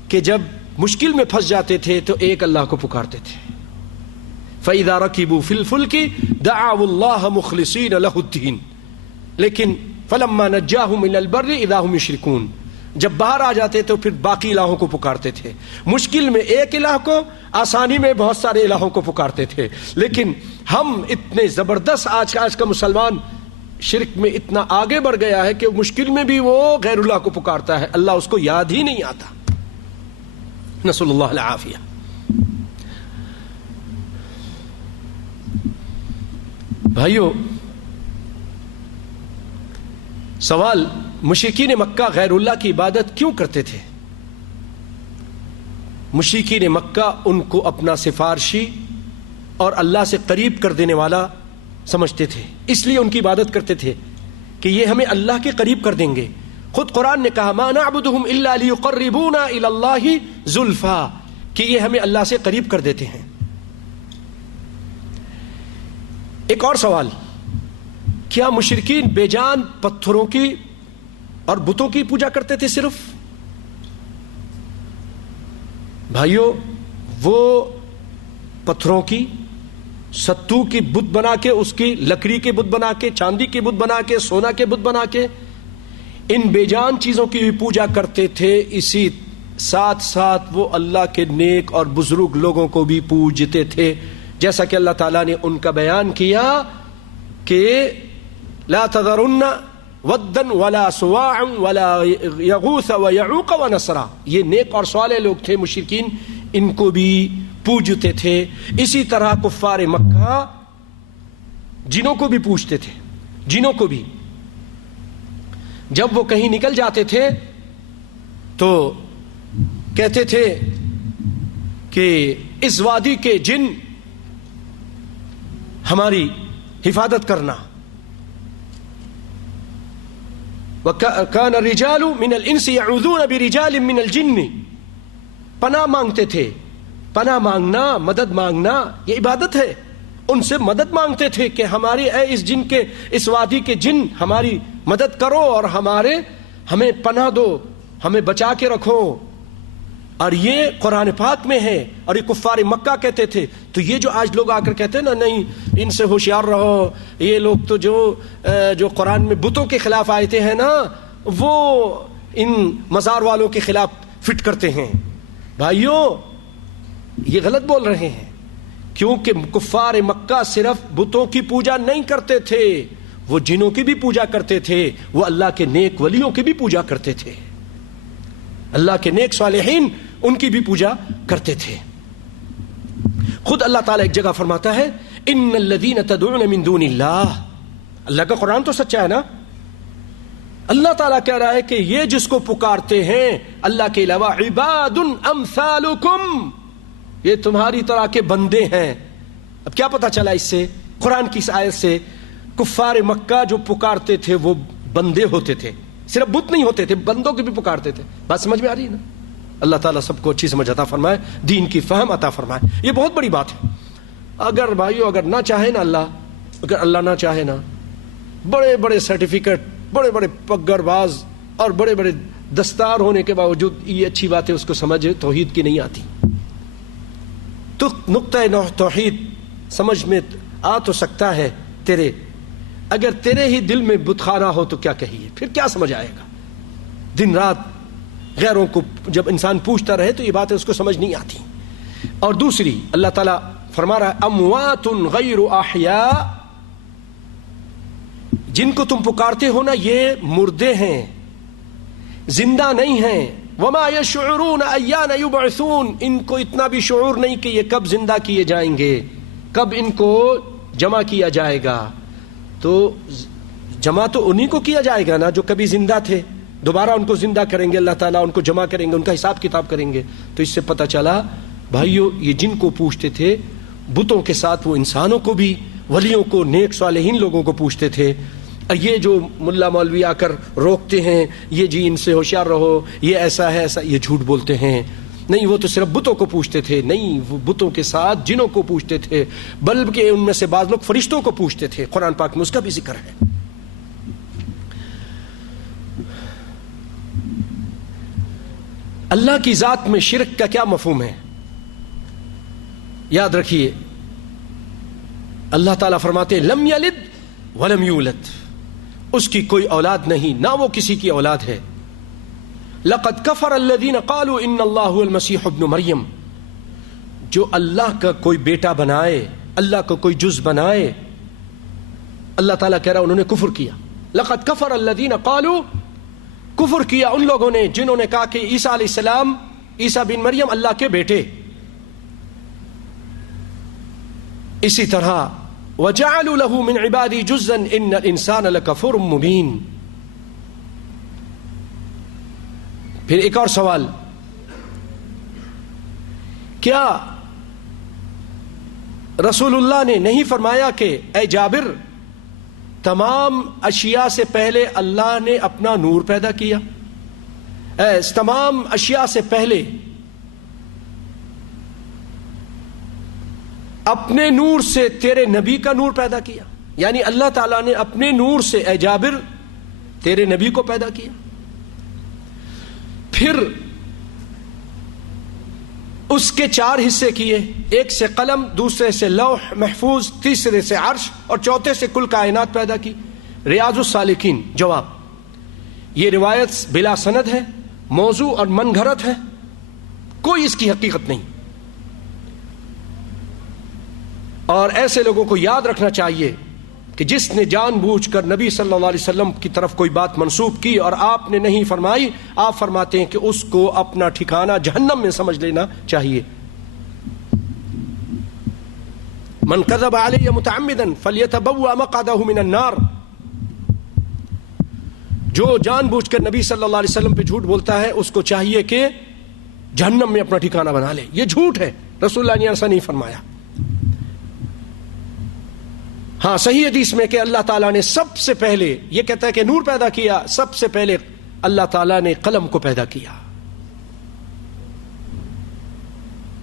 کہ جب مشکل میں پھنس جاتے تھے تو ایک اللہ کو پکارتے تھے. فَإِذَا رَكِبُوا فِي الْفُلْكِ دَعَوُا اللَّهَ مُخْلِصِينَ لَهُ الدِّينَ لیکن فَلَمَّا نَجَّاهُمْ إِلَى الْبَرِّ إِذَا هُمْ يُشْرِكُونَ، جب باہر آ جاتے تو پھر باقی الہوں کو پکارتے تھے. مشکل میں ایک الہ کو، آسانی میں بہت سارے الہوں کو پکارتے تھے. لیکن ہم اتنے زبردست آج کا مسلمان شرک میں اتنا آگے بڑھ گیا ہے کہ مشکل میں بھی وہ غیر اللہ کو پکارتا ہے، اللہ اس کو یاد ہی نہیں آتا. نسأل اللہ العافیہ. بھائیو، سوال، مشرکین مکہ غیر اللہ کی عبادت کیوں کرتے تھے؟ مشرکین مکہ ان کو اپنا سفارشی اور اللہ سے قریب کر دینے والا سمجھتے تھے، اس لیے ان کی عبادت کرتے تھے کہ یہ ہمیں اللہ کے قریب کر دیں گے. خود قرآن نے کہا ما نعبدهم الا ليقربونا الى الله زلفا، کہ یہ ہمیں اللہ سے قریب کر دیتے ہیں. ایک اور سوال، کیا مشرکین بے جان پتھروں کی اور بتوں کی پوجا کرتے تھے صرف؟ بھائیو، وہ پتھروں کی، ستو کی بت بنا کے، اس کی لکڑی کے بت بنا کے، چاندی کے بت بنا کے، سونا کے بت بنا کے، ان بے جان چیزوں کی بھی پوجا کرتے تھے. اسی ساتھ ساتھ وہ اللہ کے نیک اور بزرگ لوگوں کو بھی پوجتے تھے، جیسا کہ اللہ تعالیٰ نے ان کا بیان کیا کہ لا تذرن ودا ولا سواعا ولا یغوث ویعوق ونسرا. یہ نیک اور صالح لوگ تھے مشرکین، ان کو بھی پوجتے تھے. اسی طرح کفار مکہ جنوں کو بھی پوجتے تھے. جنوں کو بھی جب وہ کہیں نکل جاتے تھے تو کہتے تھے کہ اس وادی کے جن ہماری حفاظت کرنا. وَكَانَ الرِّجَالُ مِنَ الْإِنسِ يَعُوذُونَ بِرِجَالٍ مِنَ الْجِنِّ. پناہ مانگتے تھے. پناہ مانگنا، مدد مانگنا یہ عبادت ہے. ان سے مدد مانگتے تھے کہ ہماری اے اس جن کے، اس وادی کے جن ہماری مدد کرو اور ہمیں پناہ دو، ہمیں بچا کے رکھو. اور یہ قرآن پاک میں ہے. اور یہ کفار مکہ کہتے تھے. تو یہ جو آج لوگ آ کر کہتے ہیں نا نہیں ان سے ہوشیار رہو، یہ لوگ تو جو قرآن میں بتوں کے خلاف آیتیں ہیں نا وہ ان مزار والوں کے خلاف فٹ کرتے ہیں. بھائیوں یہ غلط بول رہے ہیں، کیونکہ کفار مکہ صرف بتوں کی پوجا نہیں کرتے تھے، وہ جنوں کی بھی پوجا کرتے تھے، وہ اللہ کے نیک ولیوں کی بھی پوجا کرتے تھے، اللہ کے نیک صالحین ان کی بھی پوجا کرتے تھے. خود اللہ تعالیٰ ایک جگہ فرماتا ہے ان الذین تدعون من دون اللہ. اللہ کا قرآن تو سچا ہے نا. اللہ تعالیٰ کہہ رہا ہے کہ یہ جس کو پکارتے ہیں اللہ کے علاوہ عباد امثالکم، یہ تمہاری طرح کے بندے ہیں. اب کیا پتا چلا اس سے، قرآن کی اس آیت سے؟ کفار مکہ جو پکارتے تھے وہ بندے ہوتے تھے، صرف بت نہیں ہوتے تھے، بندوں کے بھی پکارتے تھے. بات سمجھ میں آ رہی ہے نا؟ اللہ تعالیٰ سب کو اچھی سمجھ عطا فرمائے، دین کی فہم عطا فرمائے. یہ بہت بڑی بات ہے. اگر بھائیو اگر نہ چاہے نا اللہ، اگر اللہ نہ چاہے نا، بڑے بڑے سرٹیفکیٹ، بڑے بڑے پگر باز اور بڑے بڑے دستار ہونے کے باوجود یہ اچھی باتیں اس کو سمجھ توحید کی نہیں آتی. تو نقطۂ توحید سمجھ میں آ تو سکتا ہے تیرے، اگر تیرے ہی دل میں بت خانہ ہو تو کیا کہیے، پھر کیا سمجھ آئے گا؟ دن رات غیروں کو جب انسان پوچھتا رہے تو یہ باتیں اس کو سمجھ نہیں آتی. اور دوسری اللہ تعالیٰ فرما رہا ہے اموات غیر احیاء، جن کو تم پکارتے ہو نا یہ مردے ہیں، زندہ نہیں ہیں. وما یشعرون ایان یبعثون، ان کو اتنا بھی شعور نہیں کہ یہ کب زندہ کیے جائیں گے، کب ان کو جمع کیا جائے گا. تو جمع تو انہی کو کیا جائے گا نا جو کبھی زندہ تھے، دوبارہ ان کو زندہ کریں گے اللہ تعالیٰ، ان کو جمع کریں گے، ان کا حساب کتاب کریں گے. تو اس سے پتہ چلا بھائیو یہ جن کو پوچھتے تھے بتوں کے ساتھ وہ انسانوں کو بھی، ولیوں کو، نیک صالحین لوگوں کو پوچھتے تھے. یہ جو ملا مولوی آ کر روکتے ہیں یہ جی ان سے ہوشیار رہو، یہ ایسا ہے ایسا، یہ جھوٹ بولتے ہیں. نہیں وہ تو صرف بتوں کو پوچھتے تھے، نہیں وہ بتوں کے ساتھ جنوں کو پوچھتے تھے، بلکہ ان میں سے بعض لوگ فرشتوں کو پوچھتے تھے. قرآن پاک میں اس کا بھی ذکر ہے. اللہ کی ذات میں شرک کا کیا مفہوم ہے؟ یاد رکھیے اللہ تعالیٰ فرماتے ہیں لم یلد ولم یولد، اس کی کوئی اولاد نہیں، نہ وہ کسی کی اولاد ہے. لقد کفر الذین قالوا ان اللہ هو المسیح ابن مریم، جو اللہ کا کوئی بیٹا بنائے، اللہ کا کوئی جز بنائے، اللہ تعالیٰ کہہ رہا انہوں نے کفر کیا. لقد کفر الذین قالوا، کفر کیا ان لوگوں نے جنہوں نے کہا کہ عیسیٰ علیہ السلام، عیسیٰ بن مریم اللہ کے بیٹے. اسی طرح وَجَعَلُوا لَهُ مِنْ عِبَادِي جُزًّا إِنَّ الْإِنسَانَ لَكَفُورٌ مُبِينٌ. پھر ایک اور سوال، کیا رسول اللہ نے نہیں فرمایا کہ اے جابر تمام اشیاء سے پہلے اللہ نے اپنا نور پیدا کیا؟ تمام اشیاء سے پہلے اپنے نور سے تیرے نبی کا نور پیدا کیا. یعنی اللہ تعالیٰ نے اپنے نور سے اے جابر تیرے نبی کو پیدا کیا. پھر اس کے 4 حصے کیے، ایک سے قلم، دوسرے سے لوح محفوظ، تیسرے سے عرش اور چوتھے سے کل کائنات پیدا کی. ریاض السالکین. جواب، یہ روایت بلا سند ہے، موضوع اور من گھڑت ہے، کوئی اس کی حقیقت نہیں. اور ایسے لوگوں کو یاد رکھنا چاہیے کہ جس نے جان بوجھ کر نبی صلی اللہ علیہ وسلم کی طرف کوئی بات منسوب کی اور آپ نے نہیں فرمائی، آپ فرماتے ہیں کہ اس کو اپنا ٹھکانہ جہنم میں سمجھ لینا چاہیے. من کذب علی متعمدا فلیتبوأ مقعدہ من النار، جو جان بوجھ کر نبی صلی اللہ علیہ وسلم پہ جھوٹ بولتا ہے اس کو چاہیے کہ جہنم میں اپنا ٹھکانہ بنا لے. یہ جھوٹ ہے، رسول اللہ نے ایسا نہیں فرمایا. ہاں صحیح حدیث میں کہ اللہ تعالیٰ نے سب سے پہلے، یہ کہتا ہے کہ نور پیدا کیا، سب سے پہلے اللہ تعالیٰ نے قلم کو پیدا کیا.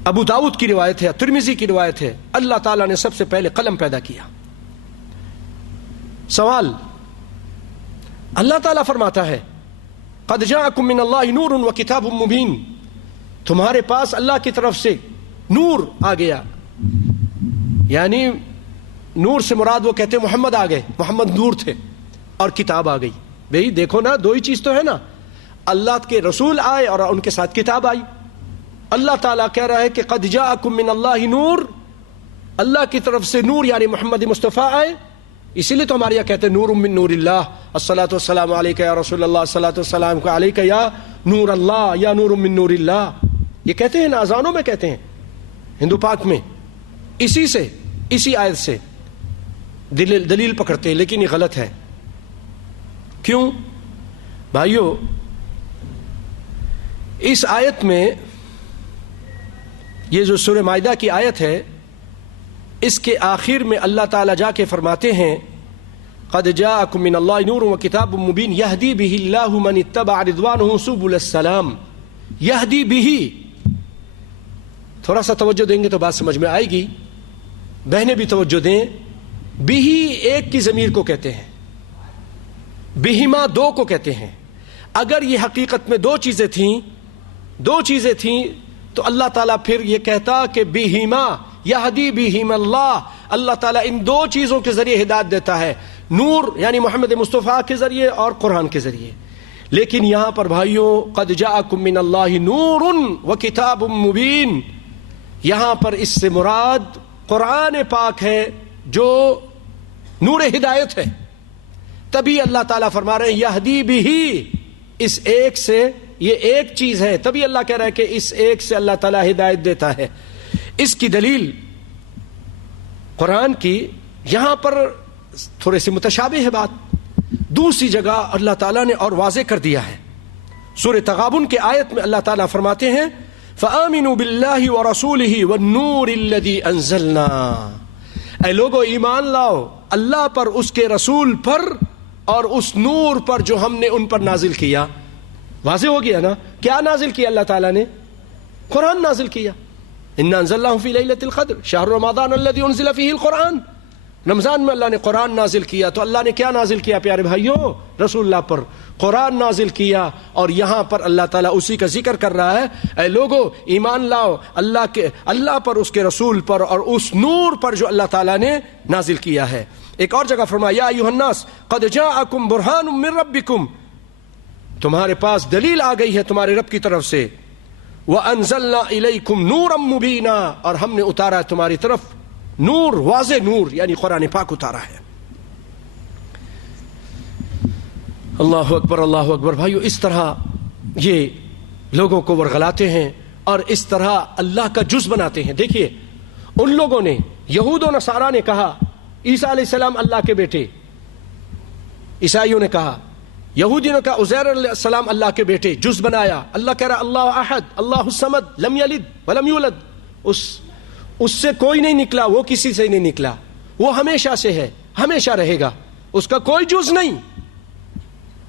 ابو داؤد کی روایت ہے، ترمذی کی روایت ہے، اللہ تعالیٰ نے سب سے پہلے قلم پیدا کیا. سوال، اللہ تعالیٰ فرماتا ہے قد جاءکم من اللہ نور وکتاب مبین، تمہارے پاس اللہ کی طرف سے نور آ گیا، یعنی نور سے مراد وہ کہتے ہیں محمد آ گئے، محمد نور تھے، اور کتاب آ گئی. بھئی دیکھو نا، دو ہی چیز تو ہے نا، اللہ کے رسول آئے اور ان کے ساتھ کتاب آئی. اللہ تعالیٰ کہہ رہا ہے کہ قد جاءکم من اللہ نور، اللہ کی طرف سے نور یعنی محمد مصطفیٰ آئے. اسی لیے تو ہمارے یہاں کہتے ہیں نور من نور اللہ، الصلاۃ والسلام علیک یا رسول اللہ، الصلاۃ والسلام علیک یا نور اللہ یا نور من نور اللہ. یہ کہتے ہیں نا، اذانوں میں کہتے ہیں، ہندو پاک میں. اسی سے، اسی آیت سے دلیل پکڑتے ہیں، لیکن یہ غلط ہے. کیوں بھائیو؟ اس آیت میں، یہ جو سورہ مائدہ کی آیت ہے، اس کے آخر میں اللہ تعالیٰ جا کے فرماتے ہیں قد جاءکم من اللہ نور وکتاب مبین یہدی بہ اللہ من اتبع رضوانہ سبل السلام. یہدی بہ، تھوڑا سا توجہ دیں گے تو بات سمجھ میں آئے گی. بہنیں بھی توجہ دیں. بہ ایک کی ضمیر کو کہتے ہیں، بہما دو کو کہتے ہیں. اگر یہ حقیقت میں دو چیزیں تھیں تو اللہ تعالیٰ پھر یہ کہتا کہ بہما یہدی بہم اللہ، اللہ تعالیٰ ان دو چیزوں کے ذریعے ہدایت دیتا ہے، نور یعنی محمد مصطفیٰ کے ذریعے اور قرآن کے ذریعے. لیکن یہاں پر بھائیوں قد جاءکم من اللہ نور وکتاب مبین، یہاں پر اس سے مراد قرآن پاک ہے جو نور ہدایت ہے. تبھی اللہ تعالیٰ فرما رہے ہیں یہدی بہ، اس ایک سے، یہ ایک چیز ہے، تبھی اللہ کہہ رہا ہے کہ اس ایک سے اللہ تعالیٰ ہدایت دیتا ہے. اس کی دلیل قرآن کی یہاں پر تھوڑے سے متشابہ ہے بات، دوسری جگہ اللہ تعالیٰ نے اور واضح کر دیا ہے. سورہ تغابن کے آیت میں اللہ تعالیٰ فرماتے ہیں فَآمِنُوا بِاللَّهِ وَرَسُولِهِ وَالنُّورِ الَّذِي أَنزَلْنَا، اے لوگو ایمان لاؤ اللہ پر، اس کے رسول پر، اور اس نور پر جو ہم نے ان پر نازل کیا. واضح ہو گیا نا، کیا نازل کیا اللہ تعالیٰ نے؟ قرآن نازل کیا. اِنَّا أَنزَلْنَاهُ فِي لَيْلَةِ الْقَدْرِ شَهْرُ رَمَضَانَ الَّذِي أُنزِلَ فِيهِ الْقُرْآنُ. رمضان میں اللہ نے قرآن نازل کیا. تو اللہ نے کیا نازل کیا پیارے بھائیوں؟ رسول اللہ پر قرآن نازل کیا. اور یہاں پر اللہ تعالیٰ اسی کا ذکر کر رہا ہے، اے لوگو ایمان لاؤ اللہ پر، اس کے رسول پر، اور اس نور پر جو اللہ تعالیٰ نے نازل کیا ہے. ایک اور جگہ فرمایا یا ایھا الناس قد جاءکم برہان من ربکم، تمہارے پاس دلیل آ گئی ہے تمہارے رب کی طرف سے. وَأَنزَلْنَا إِلَيْكُمْ نُورًا مُبِينًا، اور ہم نے اتارا ہے تمہاری طرف نور، واضح نور یعنی قرآن پاک اتارا ہے. اللہ اکبر، اللہ اکبر. بھائیو اس طرح یہ لوگوں کو ورغلاتے ہیں اور اس طرح اللہ کا جز بناتے ہیں. دیکھیے ان لوگوں نے، یہود و نصارہ نے کہا عیسیٰ علیہ السلام اللہ کے بیٹے، عیسائیوں نے کہا، یہودیوں نے کہا عزیر علیہ السلام اللہ کے بیٹے، جز بنایا. اللہ کہہ رہا اللہ احد، اللہ الصمد، لم یلد ولم یولد. اس سے کوئی نہیں نکلا، وہ کسی سے نہیں نکلا، وہ ہمیشہ سے ہے، ہمیشہ رہے گا، اس کا کوئی جز نہیں.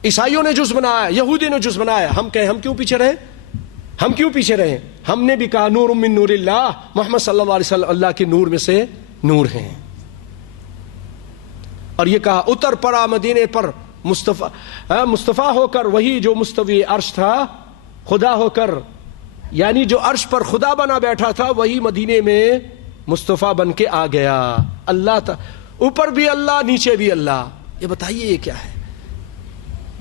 عیسائیوں نے جز بنایا، یہودی نے جز بنایا. ہم کہیں ہم کیوں پیچھے رہے؟ ہم کیوں پیچھے رہے؟ ہم نے بھی کہا نور من نور اللہ، محمد صلی اللہ علیہ وسلم اللہ کے نور میں سے نور ہیں. اور یہ کہا اتر پڑا مدینے پر مصطفیٰ ہو کر، وہی جو مستوی عرش تھا خدا ہو کر، یعنی جو عرش پر خدا بنا بیٹھا تھا وہی مدینے میں مصطفیٰ بن کے آ گیا. اللہ تھا اوپر بھی اللہ، نیچے بھی اللہ. یہ بتائیے یہ کیا ہے؟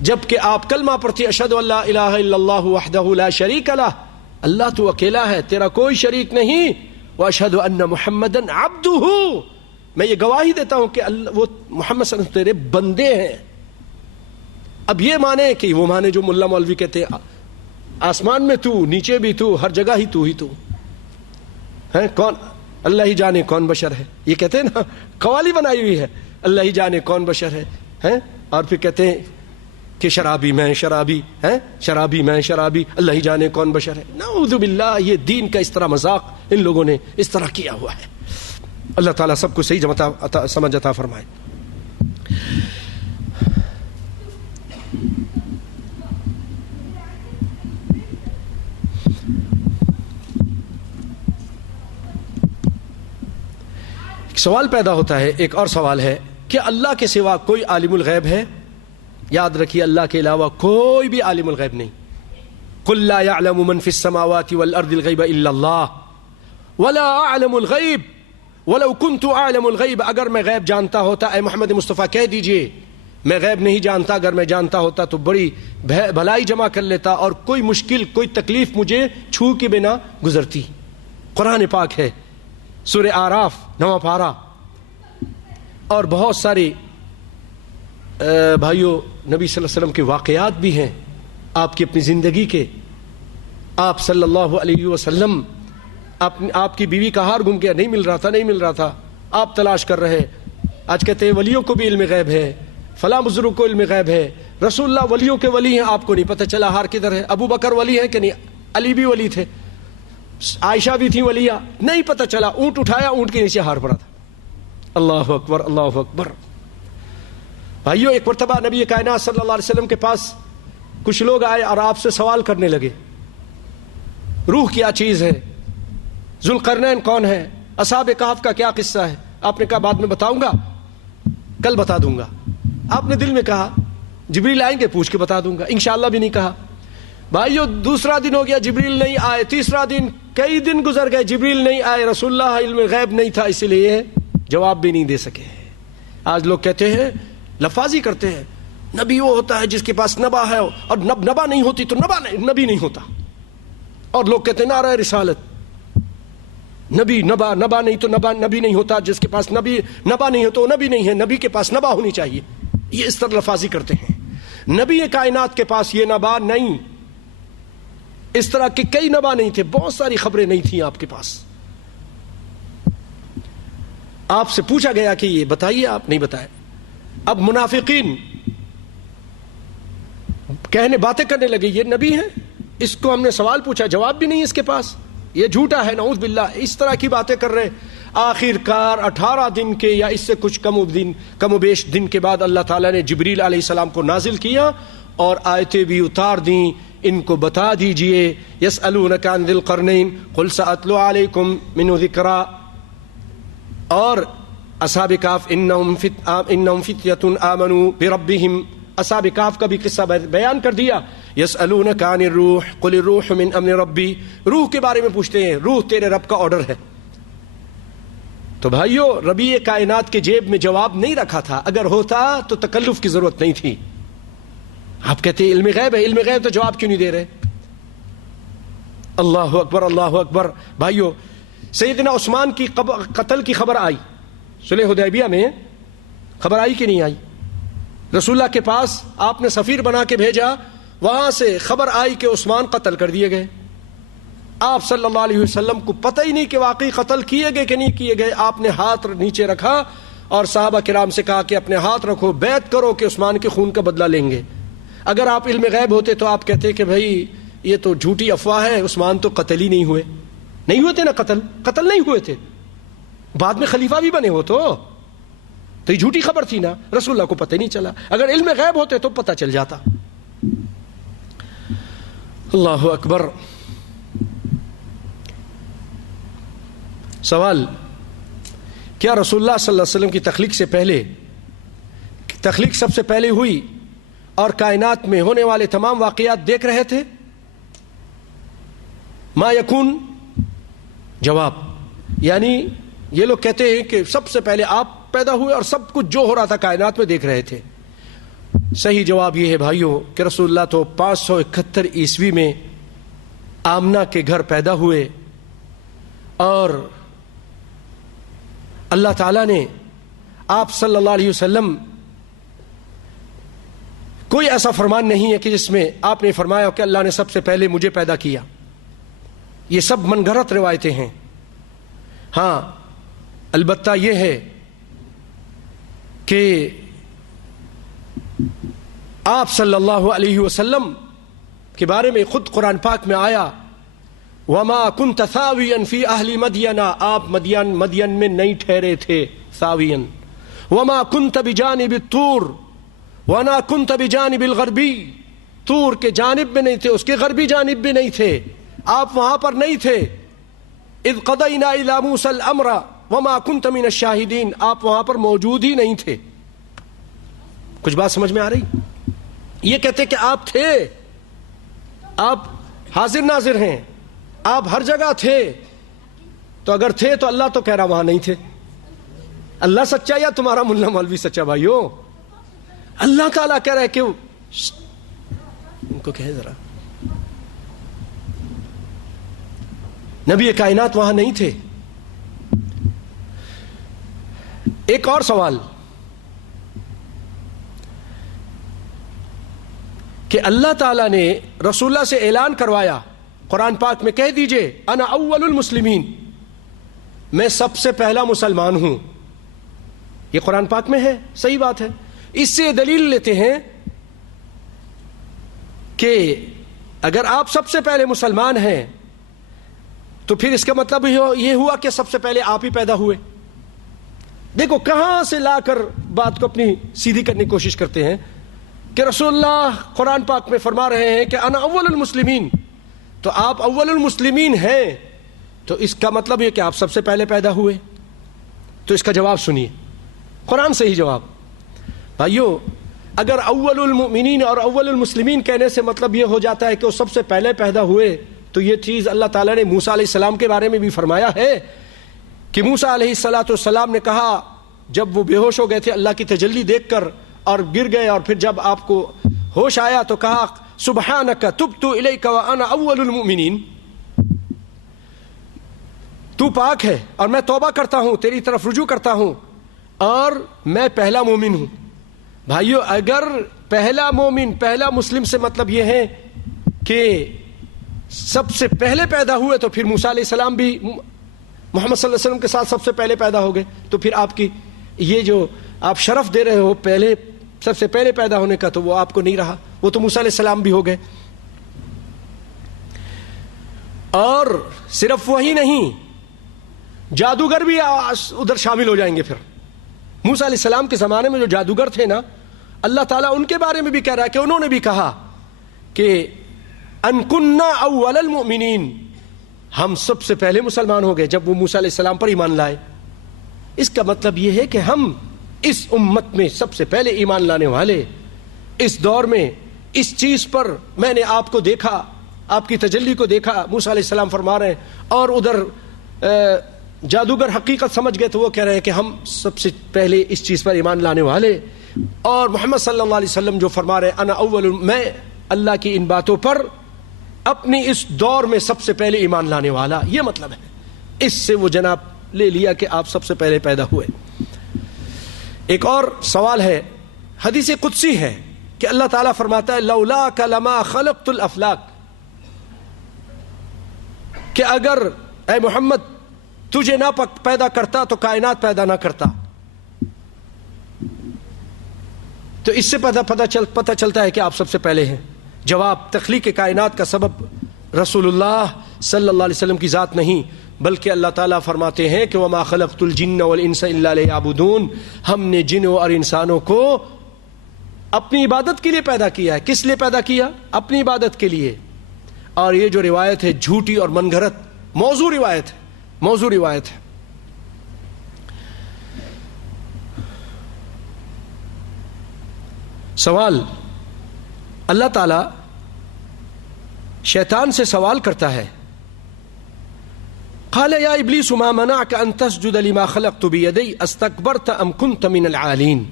جبکہ آپ کلمہ پڑھتے اشہد ان لا الہ الا اللہ وحدہ لا شریک لہ، اللہ تو اکیلا ہے، تیرا کوئی شریک نہیں. واشہد ان محمدا عبدہ، میں یہ گواہی دیتا ہوں کہ وہ محمد صلی اللہ علیہ وسلم تیرے بندے ہیں. اب یہ مانے کہ وہ مانے جو ملا مولوی کہتے ہیں آسمان میں تو، نیچے بھی تو، ہر جگہ ہی تو ہے. کون اللہ ہی جانے کون بشر ہے، یہ کہتے ہیں نا، قوالی بنائی ہوئی ہے اللہ ہی جانے کون بشر ہے. اور پھر کہتے ہیں کہ شرابی میں شرابی ہے، شرابی میں شرابی، اللہ ہی جانے کون بشر ہے. نعوذ باللہ، یہ دین کا اس طرح مذاق ان لوگوں نے اس طرح کیا ہوا ہے. اللہ تعالیٰ سب کو صحیح سمجھ عطا فرمائے. سوال پیدا ہوتا ہے، ایک اور سوال ہے کہ اللہ کے سوا کوئی عالم الغیب ہے؟ یاد رکھیے اللہ کے علاوہ کوئی بھی عالم الغیب نہیں. قل لا يعلم من في السماوات والارض الغیب الا اللہ ولا اعلم الغیب ولو كنت اعلم الغیب. اگر میں غیب جانتا ہوتا، اے محمد مصطفیٰ کہہ دیجئے میں غیب نہیں جانتا، اگر میں جانتا ہوتا تو بڑی بھلائی جمع کر لیتا اور کوئی مشکل کوئی تکلیف مجھے چھو کے بنا گزرتی. قرآن پاک ہے، سورہ آراف 9واں پارہ. اور بہت سارے بھائیوں نبی صلی اللہ علیہ وسلم کے واقعات بھی ہیں آپ کی اپنی زندگی کے. آپ صلی اللہ علیہ وسلم آپ کی بیوی کا ہار گم گیا، نہیں مل رہا تھا، آپ تلاش کر رہے. آج کہتے ہیں ولیوں کو بھی علم غیب ہے، فلاں بزرگ کو علم غیب ہے. رسول اللہ ولیوں کے ولی ہیں، آپ کو نہیں پتہ چلا ہار کدھر ہے. ابو بکر ولی ہے کہ نہیں؟ علی بھی ولی تھے، عائشہ بھی تھی ولیہ، نہیں پتہ چلا. اونٹ اٹھایا، اونٹ کے نیچے ہار پڑا تھا. اللہ اکبر اللہ اکبر. بھائیو ایک مرتبہ نبی کائنات صلی اللہ علیہ وسلم کے پاس کچھ لوگ آئے اور آپ سے سوال کرنے لگے، روح کیا چیز ہے، ذوالقرنین کون ہے، اصحاب کہف کا کیا قصہ ہے؟ آپ نے کہا بعد میں بتاؤں گا، کل بتا دوں گا. آپ نے دل میں کہا جبریل آئیں گے پوچھ کے بتا دوں گا، انشاءاللہ بھی نہیں کہا. بھائیو دوسرا دن ہو گیا جبریل نہیں آئے، تیسرا دن، کئی دن گزر گئے جبریل نہیں آئے. رسول اللہ علم غیب نہیں تھا اسی لیے جواب بھی نہیں دے سکے. آج لوگ کہتے ہیں، لفاظی کرتے ہیں، نبی وہ ہوتا ہے جس کے پاس نبا ہے، اور نبا نہیں ہوتی تو نبی نہیں ہوتا. اور لوگ کہتے ہیں نعرہ رسالت، نبی نبا نہیں تو نبی نہیں ہوتا، جس کے پاس نبا نہیں ہو تو نبی نہیں ہے، نبی کے پاس نبا ہونی چاہیے. یہ اس طرح لفاظی کرتے ہیں. نبی کائنات کے پاس یہ نبا نہیں، اس طرح کے کئی نبا نہیں تھے، بہت ساری خبریں نہیں تھیں آپ کے پاس. آپ سے پوچھا گیا کہ یہ بتائیے، آپ نہیں بتائے. اب منافقین باتیں کرنے لگے، یہ نبی ہے، اس کو ہم نے سوال پوچھا جواب بھی نہیں اس کے پاس، یہ جھوٹا ہے، نعوذ باللہ. اس طرح کی باتیں کر رہے. آخر کار 18 دن کے یا اس سے کچھ کم و بیش دن کے بعد اللہ تعالیٰ نے جبریل علیہ السلام کو نازل کیا اور آیتیں بھی اتار دیں. ان کو بتا دیجئے، یسألونک عن ذی القرنین قل سأتلو علیکم منہ ذکرا. اور اصحاب کہف انہم فتیۃ آمنوا بربہم، اصحاب کہف کا بھی قصہ بیان کر دیا. یسألونک عن الروح قل الروح من امر ربی، روح کے بارے میں پوچھتے ہیں، روح تیرے رب کا آرڈر ہے. تو بھائیو ربی کائنات کے جیب میں جواب نہیں رکھا تھا، اگر ہوتا تو تکلف کی ضرورت نہیں تھی. آپ کہتے ہیں علم غیب ہے، علم غیب تو جواب کیوں نہیں دے رہے؟ اللہ اکبر اللہ اکبر. بھائیو سیدنا عثمان کی قتل کی خبر آئی، صلح حدیبیہ میں خبر آئی کہ نہیں آئی؟ رسول اللہ کے پاس آپ نے سفیر بنا کے بھیجا، وہاں سے خبر آئی کہ عثمان قتل کر دیے گئے. آپ صلی اللہ علیہ وسلم کو پتہ ہی نہیں کہ واقعی قتل کیے گئے کہ نہیں کیے گئے. آپ نے ہاتھ نیچے رکھا اور صحابہ کرام سے کہا کہ اپنے ہاتھ رکھو، بیعت کرو کہ عثمان کے خون کا بدلہ لیں گے. اگر آپ علم غیب ہوتے تو آپ کہتے کہ بھائی یہ تو جھوٹی افواہ ہے، عثمان تو قتل ہی نہیں ہوئے تھے نا، قتل نہیں ہوئے تھے، بعد میں خلیفہ بھی بنے ہو تو یہ جھوٹی خبر تھی نا، رسول اللہ کو پتہ نہیں چلا. اگر علم غیب ہوتے تو پتہ چل جاتا. اللہ اکبر. سوال، کیا رسول اللہ صلی اللہ علیہ وسلم کی تخلیق سب سے پہلے ہوئی اور کائنات میں ہونے والے تمام واقعات دیکھ رہے تھے؟ ما یکون، جواب، یعنی یہ لوگ کہتے ہیں کہ سب سے پہلے آپ پیدا ہوئے اور سب کچھ جو ہو رہا تھا کائنات میں دیکھ رہے تھے. صحیح جواب یہ ہے بھائیوں کہ رسول اللہ تو 571 عیسوی میں آمنہ کے گھر پیدا ہوئے، اور اللہ تعالیٰ نے آپ صلی اللہ علیہ وسلم، کوئی ایسا فرمان نہیں ہے کہ جس میں آپ نے فرمایا کہ اللہ نے سب سے پہلے مجھے پیدا کیا. یہ سب من گھڑت روایتیں ہیں. ہاں البتہ یہ ہے کہ آپ صلی اللہ علیہ وسلم کے بارے میں خود قرآن پاک میں آیا وما كنت ثاويا في اهل مدین، آپ مدین میں نہیں ٹھہرے تھے ثاویا. وما كنت بجانب الطور وما كنت بجانب الغربی، طور کے جانب میں نہیں تھے، اس کے غربی جانب بھی نہیں تھے، آپ وہاں پر نہیں تھے. اذ قضینا الی موسی الامر وما كنت من الشاہدین، آپ وہاں پر موجود ہی نہیں تھے. کچھ بات سمجھ میں آ رہی؟ یہ کہتے کہ آپ تھے، آپ حاضر ناظر ہیں، آپ ہر جگہ تھے. تو اگر تھے تو اللہ تو کہہ رہا وہاں نہیں تھے. اللہ سچا یا تمہارا ملا مولوی سچا؟ بھائیو اللہ تعالیٰ کہہ رہا ہے کہ ان کو کہے ذرا، نبی کائنات وہاں نہیں تھے. ایک اور سوال کہ اللہ تعالیٰ نے رسول اللہ سے اعلان کروایا قرآن پاک میں، کہہ دیجئے انا اول المسلمین، میں سب سے پہلا مسلمان ہوں. یہ قرآن پاک میں ہے، صحیح بات ہے. اس سے دلیل لیتے ہیں کہ اگر آپ سب سے پہلے مسلمان ہیں تو پھر اس کا مطلب یہ ہوا کہ سب سے پہلے آپ ہی پیدا ہوئے. دیکھو کہاں سے لا کر بات کو اپنی سیدھی کرنے کی کوشش کرتے ہیں کہ رسول اللہ قرآن پاک میں فرما رہے ہیں کہ انا اول المسلمین، تو آپ اول المسلمین ہیں، تو اس کا مطلب یہ کہ آپ سب سے پہلے پیدا ہوئے. تو اس کا جواب سنیے، قرآن سے ہی جواب. بھائیو اگر اول المؤمنین اور اول المسلمین کہنے سے مطلب یہ ہو جاتا ہے کہ وہ سب سے پہلے پیدا ہوئے، تو یہ چیز اللہ تعالیٰ نے موسیٰ علیہ السلام کے بارے میں بھی فرمایا ہے کہ موسیٰ علیہ السلام نے کہا جب وہ بے ہوش ہو گئے تھے اللہ کی تجلی دیکھ کر اور گر گئے، اور پھر جب آپ کو ہوش آیا تو کہا سبحانک تبت الیک وانا اول المؤمنین، تو پاک ہے اور میں توبہ کرتا ہوں، تیری طرف رجوع کرتا ہوں اور میں پہلا مومن ہوں. بھائیو اگر پہلا مومن پہلا مسلم سے مطلب یہ ہے کہ سب سے پہلے پیدا ہوئے، تو پھر موسیٰ علیہ السلام بھی محمد صلی اللہ علیہ وسلم کے ساتھ سب سے پہلے پیدا ہو گئے. تو پھر آپ کی یہ جو آپ شرف دے رہے ہو پہلے سب سے پہلے پیدا ہونے کا، تو وہ آپ کو نہیں رہا، وہ تو موسیٰ علیہ السلام بھی ہو گئے. اور صرف وہی نہیں، جادوگر بھی ادھر شامل ہو جائیں گے. پھر موسیٰ علیہ السلام کے زمانے میں جو جادوگر تھے نا، اللہ تعالیٰ ان کے بارے میں بھی کہہ رہا ہے کہ انہوں نے بھی کہا کہ ان کننا اول المؤمنین، ہم سب سے پہلے مسلمان ہو گئے جب وہ موسیٰ علیہ السلام پر ایمان لائے. اس کا مطلب یہ ہے کہ ہم اس امت میں سب سے پہلے ایمان لانے والے، اس دور میں اس چیز پر میں نے آپ کو دیکھا، آپ کی تجلی کو دیکھا، موسیٰ علیہ السلام فرما رہے ہیں. اور ادھر جادوگر حقیقت سمجھ گئے تو وہ کہہ رہے ہیں کہ ہم سب سے پہلے اس چیز پر ایمان لانے والے. اور محمد صلی اللہ علیہ وسلم جو فرما رہے ہیں انا اول، میں اللہ کی ان باتوں پر اپنی اس دور میں سب سے پہلے ایمان لانے والا، یہ مطلب ہے. اس سے وہ جناب لے لیا کہ آپ سب سے پہلے پیدا ہوئے. ایک اور سوال ہے، حدیث قدسی ہے کہ اللہ تعالیٰ فرماتا ہے لولاک لما خلقت الافلاک، کہ اگر اے محمد تجھے نہ پیدا کرتا تو کائنات پیدا نہ کرتا. تو اس سے پتہ چلتا ہے کہ آپ سب سے پہلے ہیں. جواب، تخلیق کائنات کا سبب رسول اللہ صلی اللہ علیہ وسلم کی ذات نہیں، بلکہ اللہ تعالیٰ فرماتے ہیں کہ وما خلقت الجن والانس الا لیعبدون، ہم نے جنوں اور انسانوں کو اپنی عبادت کے لیے پیدا کیا ہے. کس لیے پیدا کیا؟ اپنی عبادت کے لیے. اور یہ جو روایت ہے جھوٹی اور من گھڑت، موضوع روایت ہے، موضوع روایت ہے. سوال، اللہ تعالی شیطان سے سوال کرتا ہے، قال یا ابلیس ما منعک ان تسجد لما خلقت بیدی استکبرت ام کنت من العالین،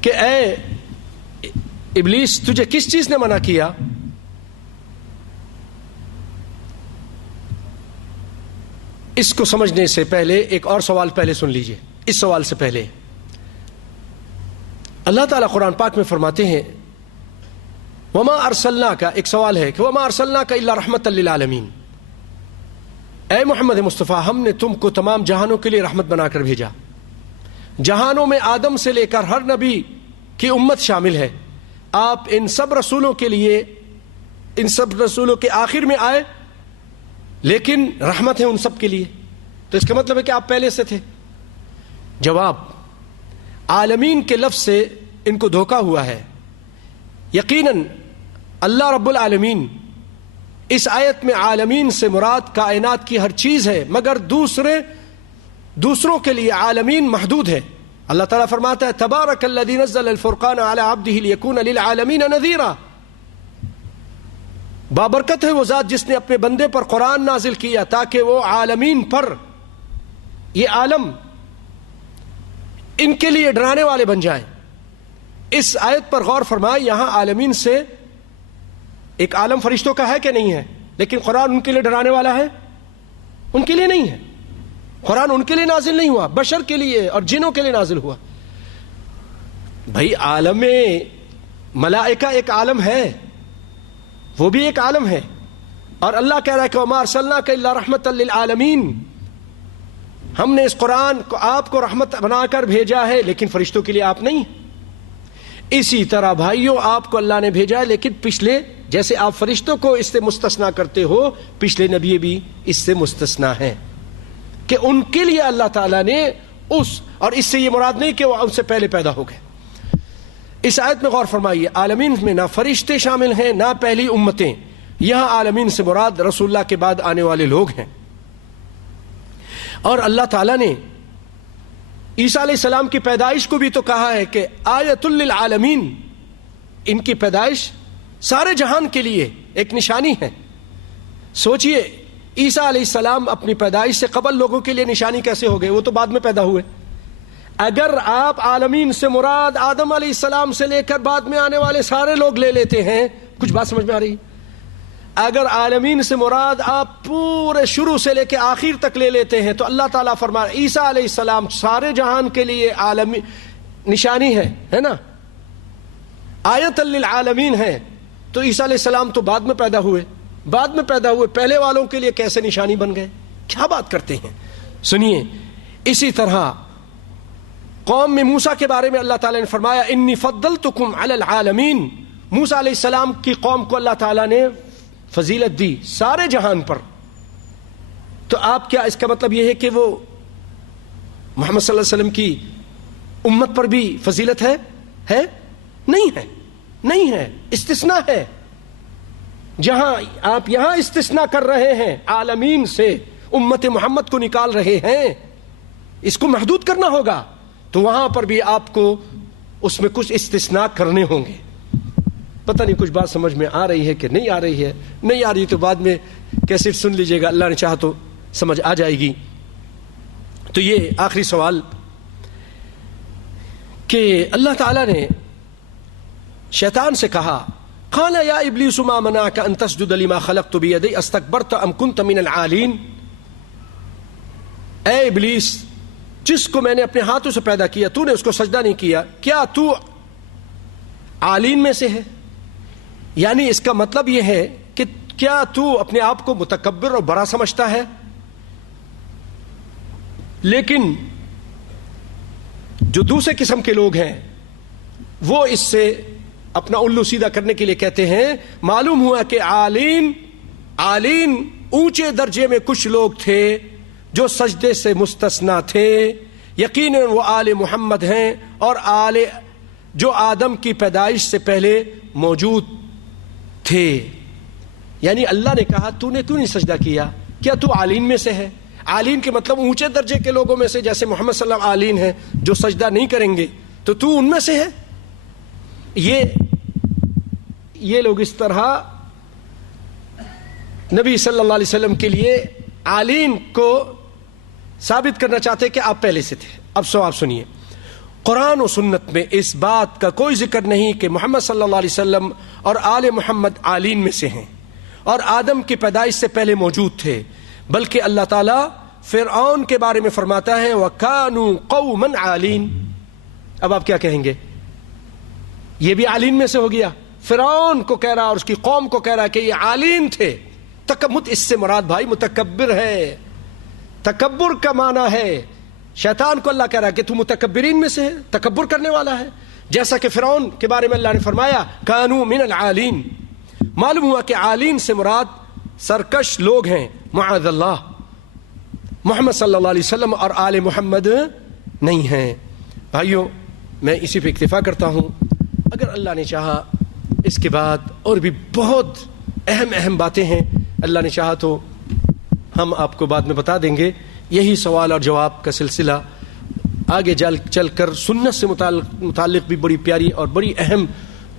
کہ اے ابلیس تجھے کس چیز نے منع کیا؟ اس کو سمجھنے سے پہلے ایک اور سوال پہلے سن لیجئے. اس سوال سے پہلے اللہ تعالیٰ قرآن پاک میں فرماتے ہیں وما ارسلناک، ایک سوال ہے کہ وما ارسلناک الا رحمتا للعالمین، اے محمد مصطفیٰ ہم نے تم کو تمام جہانوں کے لیے رحمت بنا کر بھیجا. جہانوں میں آدم سے لے کر ہر نبی کی امت شامل ہے. آپ ان سب رسولوں کے لیے ان سب رسولوں کے آخر میں آئے لیکن رحمت ہے ان سب کے لیے، تو اس کا مطلب ہے کہ آپ پہلے سے تھے؟ جواب، عالمین کے لفظ سے ان کو دھوکا ہوا ہے۔ یقیناً اللہ رب العالمین اس آیت میں عالمین سے مراد کائنات کی ہر چیز ہے، مگر دوسروں کے لیے عالمین محدود ہے۔ اللہ تعالیٰ فرماتا ہے تبارک الذی نزل الفرقان علی عبدہ لیکون للعالمین نذیرا، بابرکت ہے وہ ذات جس نے اپنے بندے پر قرآن نازل کیا تاکہ وہ عالمین پر، یہ عالم ان کے لیے ڈرانے والے بن جائیں۔ اس آیت پر غور فرمائے، یہاں عالمین سے ایک عالم فرشتوں کا ہے کہ نہیں ہے؟ لیکن قرآن ان کے لیے ڈرانے والا ہے؟ ان کے لیے نہیں ہے۔ قرآن ان کے لیے نازل نہیں ہوا، بشر کے لیے اور جنوں کے لیے نازل ہوا۔ بھائی عالم ملائکہ ایک عالم ہے، وہ بھی ایک عالم ہے، اور اللہ کہہ رہا ہے کہ وَمَا أَرْسَلْنَاكَ إِلَّا رَحْمَةً لِلْعَالَمِينَ، ہم نے اس قرآن کو آپ کو رحمت بنا کر بھیجا ہے، لیکن فرشتوں کے لیے آپ نہیں۔ اسی طرح بھائیوں آپ کو اللہ نے بھیجا ہے، لیکن پچھلے جیسے آپ فرشتوں کو اس سے مستثنا کرتے ہو، پچھلے نبی بھی اس سے مستثنا ہیں کہ ان کے لیے اللہ تعالیٰ نے اور اس سے یہ مراد نہیں کہ وہ ان سے پہلے پیدا ہو گئے۔ اس آیت میں غور فرمائیے، عالمین میں نہ فرشتے شامل ہیں نہ پہلی امتیں، یہاں عالمین سے مراد رسول اللہ کے بعد آنے والے لوگ ہیں۔ اور اللہ تعالیٰ نے عیسیٰ علیہ السلام کی پیدائش کو بھی تو کہا ہے کہ آیۃ للعالمین، ان کی پیدائش سارے جہان کے لیے ایک نشانی ہے۔ سوچئے عیسیٰ علیہ السلام اپنی پیدائش سے قبل لوگوں کے لیے نشانی کیسے ہو گئے؟ وہ تو بعد میں پیدا ہوئے۔ اگر آپ عالمین سے مراد آدم علیہ السلام سے لے کر بعد میں آنے والے سارے لوگ لے لیتے ہیں، کچھ بات سمجھ میں آ رہی؟ اگر عالمین سے مراد آپ پورے شروع سے لے کے آخر تک لے لیتے ہیں تو اللہ تعالیٰ فرما رہا ہے عیسیٰ علیہ السلام سارے جہان کے لیے عالمی نشانی ہے نا، آیت للعالمین ہے، تو عیسیٰ علیہ السلام تو بعد میں پیدا ہوئے، پہلے والوں کے لیے کیسے نشانی بن گئے؟ کیا بات کرتے ہیں؟ سنیے، اسی طرح قوم میں موسیٰ کے بارے میں اللہ تعالیٰ نے فرمایا انی فضلتکم علی العالمین، موسیٰ علیہ السلام کی قوم کو اللہ تعالیٰ نے فضیلت دی سارے جہان پر۔ تو آپ کیا اس کا مطلب یہ ہے کہ وہ محمد صلی اللہ علیہ وسلم کی امت پر بھی فضیلت ہے؟ نہیں ہے، استثناء ہے۔ جہاں آپ یہاں استثناء کر رہے ہیں، عالمین سے امت محمد کو نکال رہے ہیں، اس کو محدود کرنا ہوگا، تو وہاں پر بھی آپ کو اس میں کچھ استثناء کرنے ہوں گے۔ پتہ نہیں کچھ بات سمجھ میں آ رہی ہے کہ نہیں آ رہی ہے؟ نہیں آ رہی تو بعد میں کیسے سن لیجئے گا، اللہ نے چاہا تو سمجھ آ جائے گی۔ تو یہ آخری سوال کہ اللہ تعالیٰ نے شیطان سے کہا قال یا ابلیس ما منعک ان تسجد لما خلقت بیدی استکبرت ام کنت من العالین، اے ابلیس جس کو میں نے اپنے ہاتھوں سے پیدا کیا تو نے اس کو سجدہ نہیں کیا، کیا تو عالین میں سے ہے؟ یعنی اس کا مطلب یہ ہے کہ کیا تو اپنے آپ کو متکبر اور بڑا سمجھتا ہے؟ لیکن جو دوسرے قسم کے لوگ ہیں وہ اس سے اپنا الو سیدھا کرنے کے لیے کہتے ہیں معلوم ہوا کہ عالین اونچے درجے میں کچھ لوگ تھے جو سجدے سے مستثنا تھے، یقیناً وہ آل محمد ہیں اور آل جو آدم کی پیدائش سے پہلے موجود تھے۔ یعنی اللہ نے کہا تو نے کیوں نہیں سجدہ کیا؟ کیا تو عالین میں سے ہے؟ عالین کے مطلب اونچے درجے کے لوگوں میں سے، جیسے محمد صلی اللہ علیہ وسلم عالین ہیں جو سجدہ نہیں کریں گے، تو ان میں سے ہے؟ یہ لوگ اس طرح نبی صلی اللہ علیہ وسلم کے لیے عالین کو ثابت کرنا چاہتے کہ آپ پہلے سے تھے۔ اب سوال سنیے، قرآن و سنت میں اس بات کا کوئی ذکر نہیں کہ محمد صلی اللہ علیہ وسلم اور آل محمد عالین میں سے ہیں اور آدم کی پیدائش سے پہلے موجود تھے، بلکہ اللہ تعالیٰ فرعون کے بارے میں فرماتا ہے وَكَانُوا قَوْمًا عَالِينَ۔ اب آپ کیا کہیں گے؟ یہ بھی عالین میں سے ہو گیا؟ فرعون کو کہہ رہا اور اس کی قوم کو کہہ رہا کہ یہ عالین تھے۔ تکبر اس سے مراد بھائی متکبر ہے، تکبر کا معنی ہے، شیطان کو اللہ کہہ رہا ہے کہ تو متکبرین میں سے ہے، تکبر کرنے والا ہے، جیسا کہ فرعون کے بارے میں اللہ نے فرمایا کانوا من العالین۔ معلوم ہوا کہ عالین سے مراد سرکش لوگ ہیں، معاذ اللہ، محمد صلی اللہ علیہ وسلم اور آل محمد نہیں ہیں۔ بھائیوں، میں اسی پہ اکتفا کرتا ہوں۔ اگر اللہ نے چاہا اس کے بعد اور بھی بہت اہم باتیں ہیں، اللہ نے چاہا تو ہم آپ کو بعد میں بتا دیں گے۔ یہی سوال اور جواب کا سلسلہ آگے چل کر سنت سے متعلق بھی بڑی پیاری اور بڑی اہم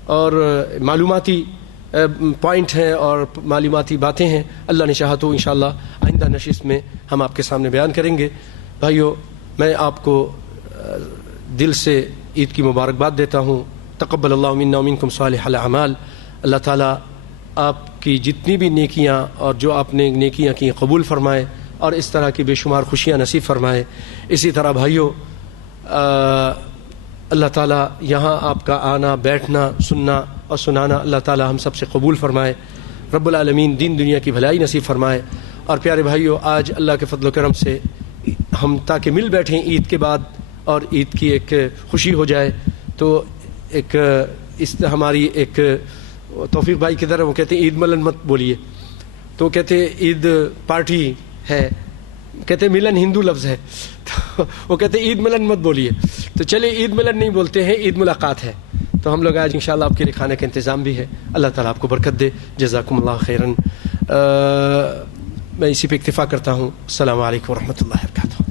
اور معلوماتی پوائنٹ ہیں اور معلوماتی باتیں ہیں۔ اللہ نے چاہا تو انشاءاللہ آئندہ نشست میں ہم آپ کے سامنے بیان کریں گے۔ بھائیو، میں آپ کو دل سے عید کی مبارکباد دیتا ہوں۔ تقبل اللہ منا ومنکم صالح الاعمال۔ اللہ تعالیٰ آپ کی جتنی بھی نیکیاں اور جو آپ نے نیکیاں کی قبول فرمائے اور اس طرح کی بے شمار خوشیاں نصیب فرمائے۔ اسی طرح بھائیو، اللہ تعالیٰ یہاں آپ کا آنا، بیٹھنا، سننا اور سنانا اللہ تعالیٰ ہم سب سے قبول فرمائے۔ رب العالمین دین دنیا کی بھلائی نصیب فرمائے۔ اور پیارے بھائیو، آج اللہ کے فضل و کرم سے ہم تاکہ مل بیٹھیں عید کے بعد اور عید کی ایک خوشی ہو جائے، تو ایک ہماری ایک توفیق بھائی کدھر ہے؟ وہ کہتے ہیں عید ملن مت بولیے، تو کہتے عید پارٹی ہے، کہتے ملن ہندو لفظ ہے، تو وہ کہتے عید ملن مت بولیے، تو چلے عید ملن نہیں بولتے ہیں، عید ملاقات ہے۔ تو ہم لوگ آج انشاءاللہ آپ کے لیے کھانے کا انتظام بھی ہے۔ اللہ تعالیٰ آپ کو برکت دے، جزاکم اللہ خیراً۔ میں اسی پہ اکتفا کرتا ہوں۔ السلام علیکم ورحمۃ اللہ وبرکاتہ۔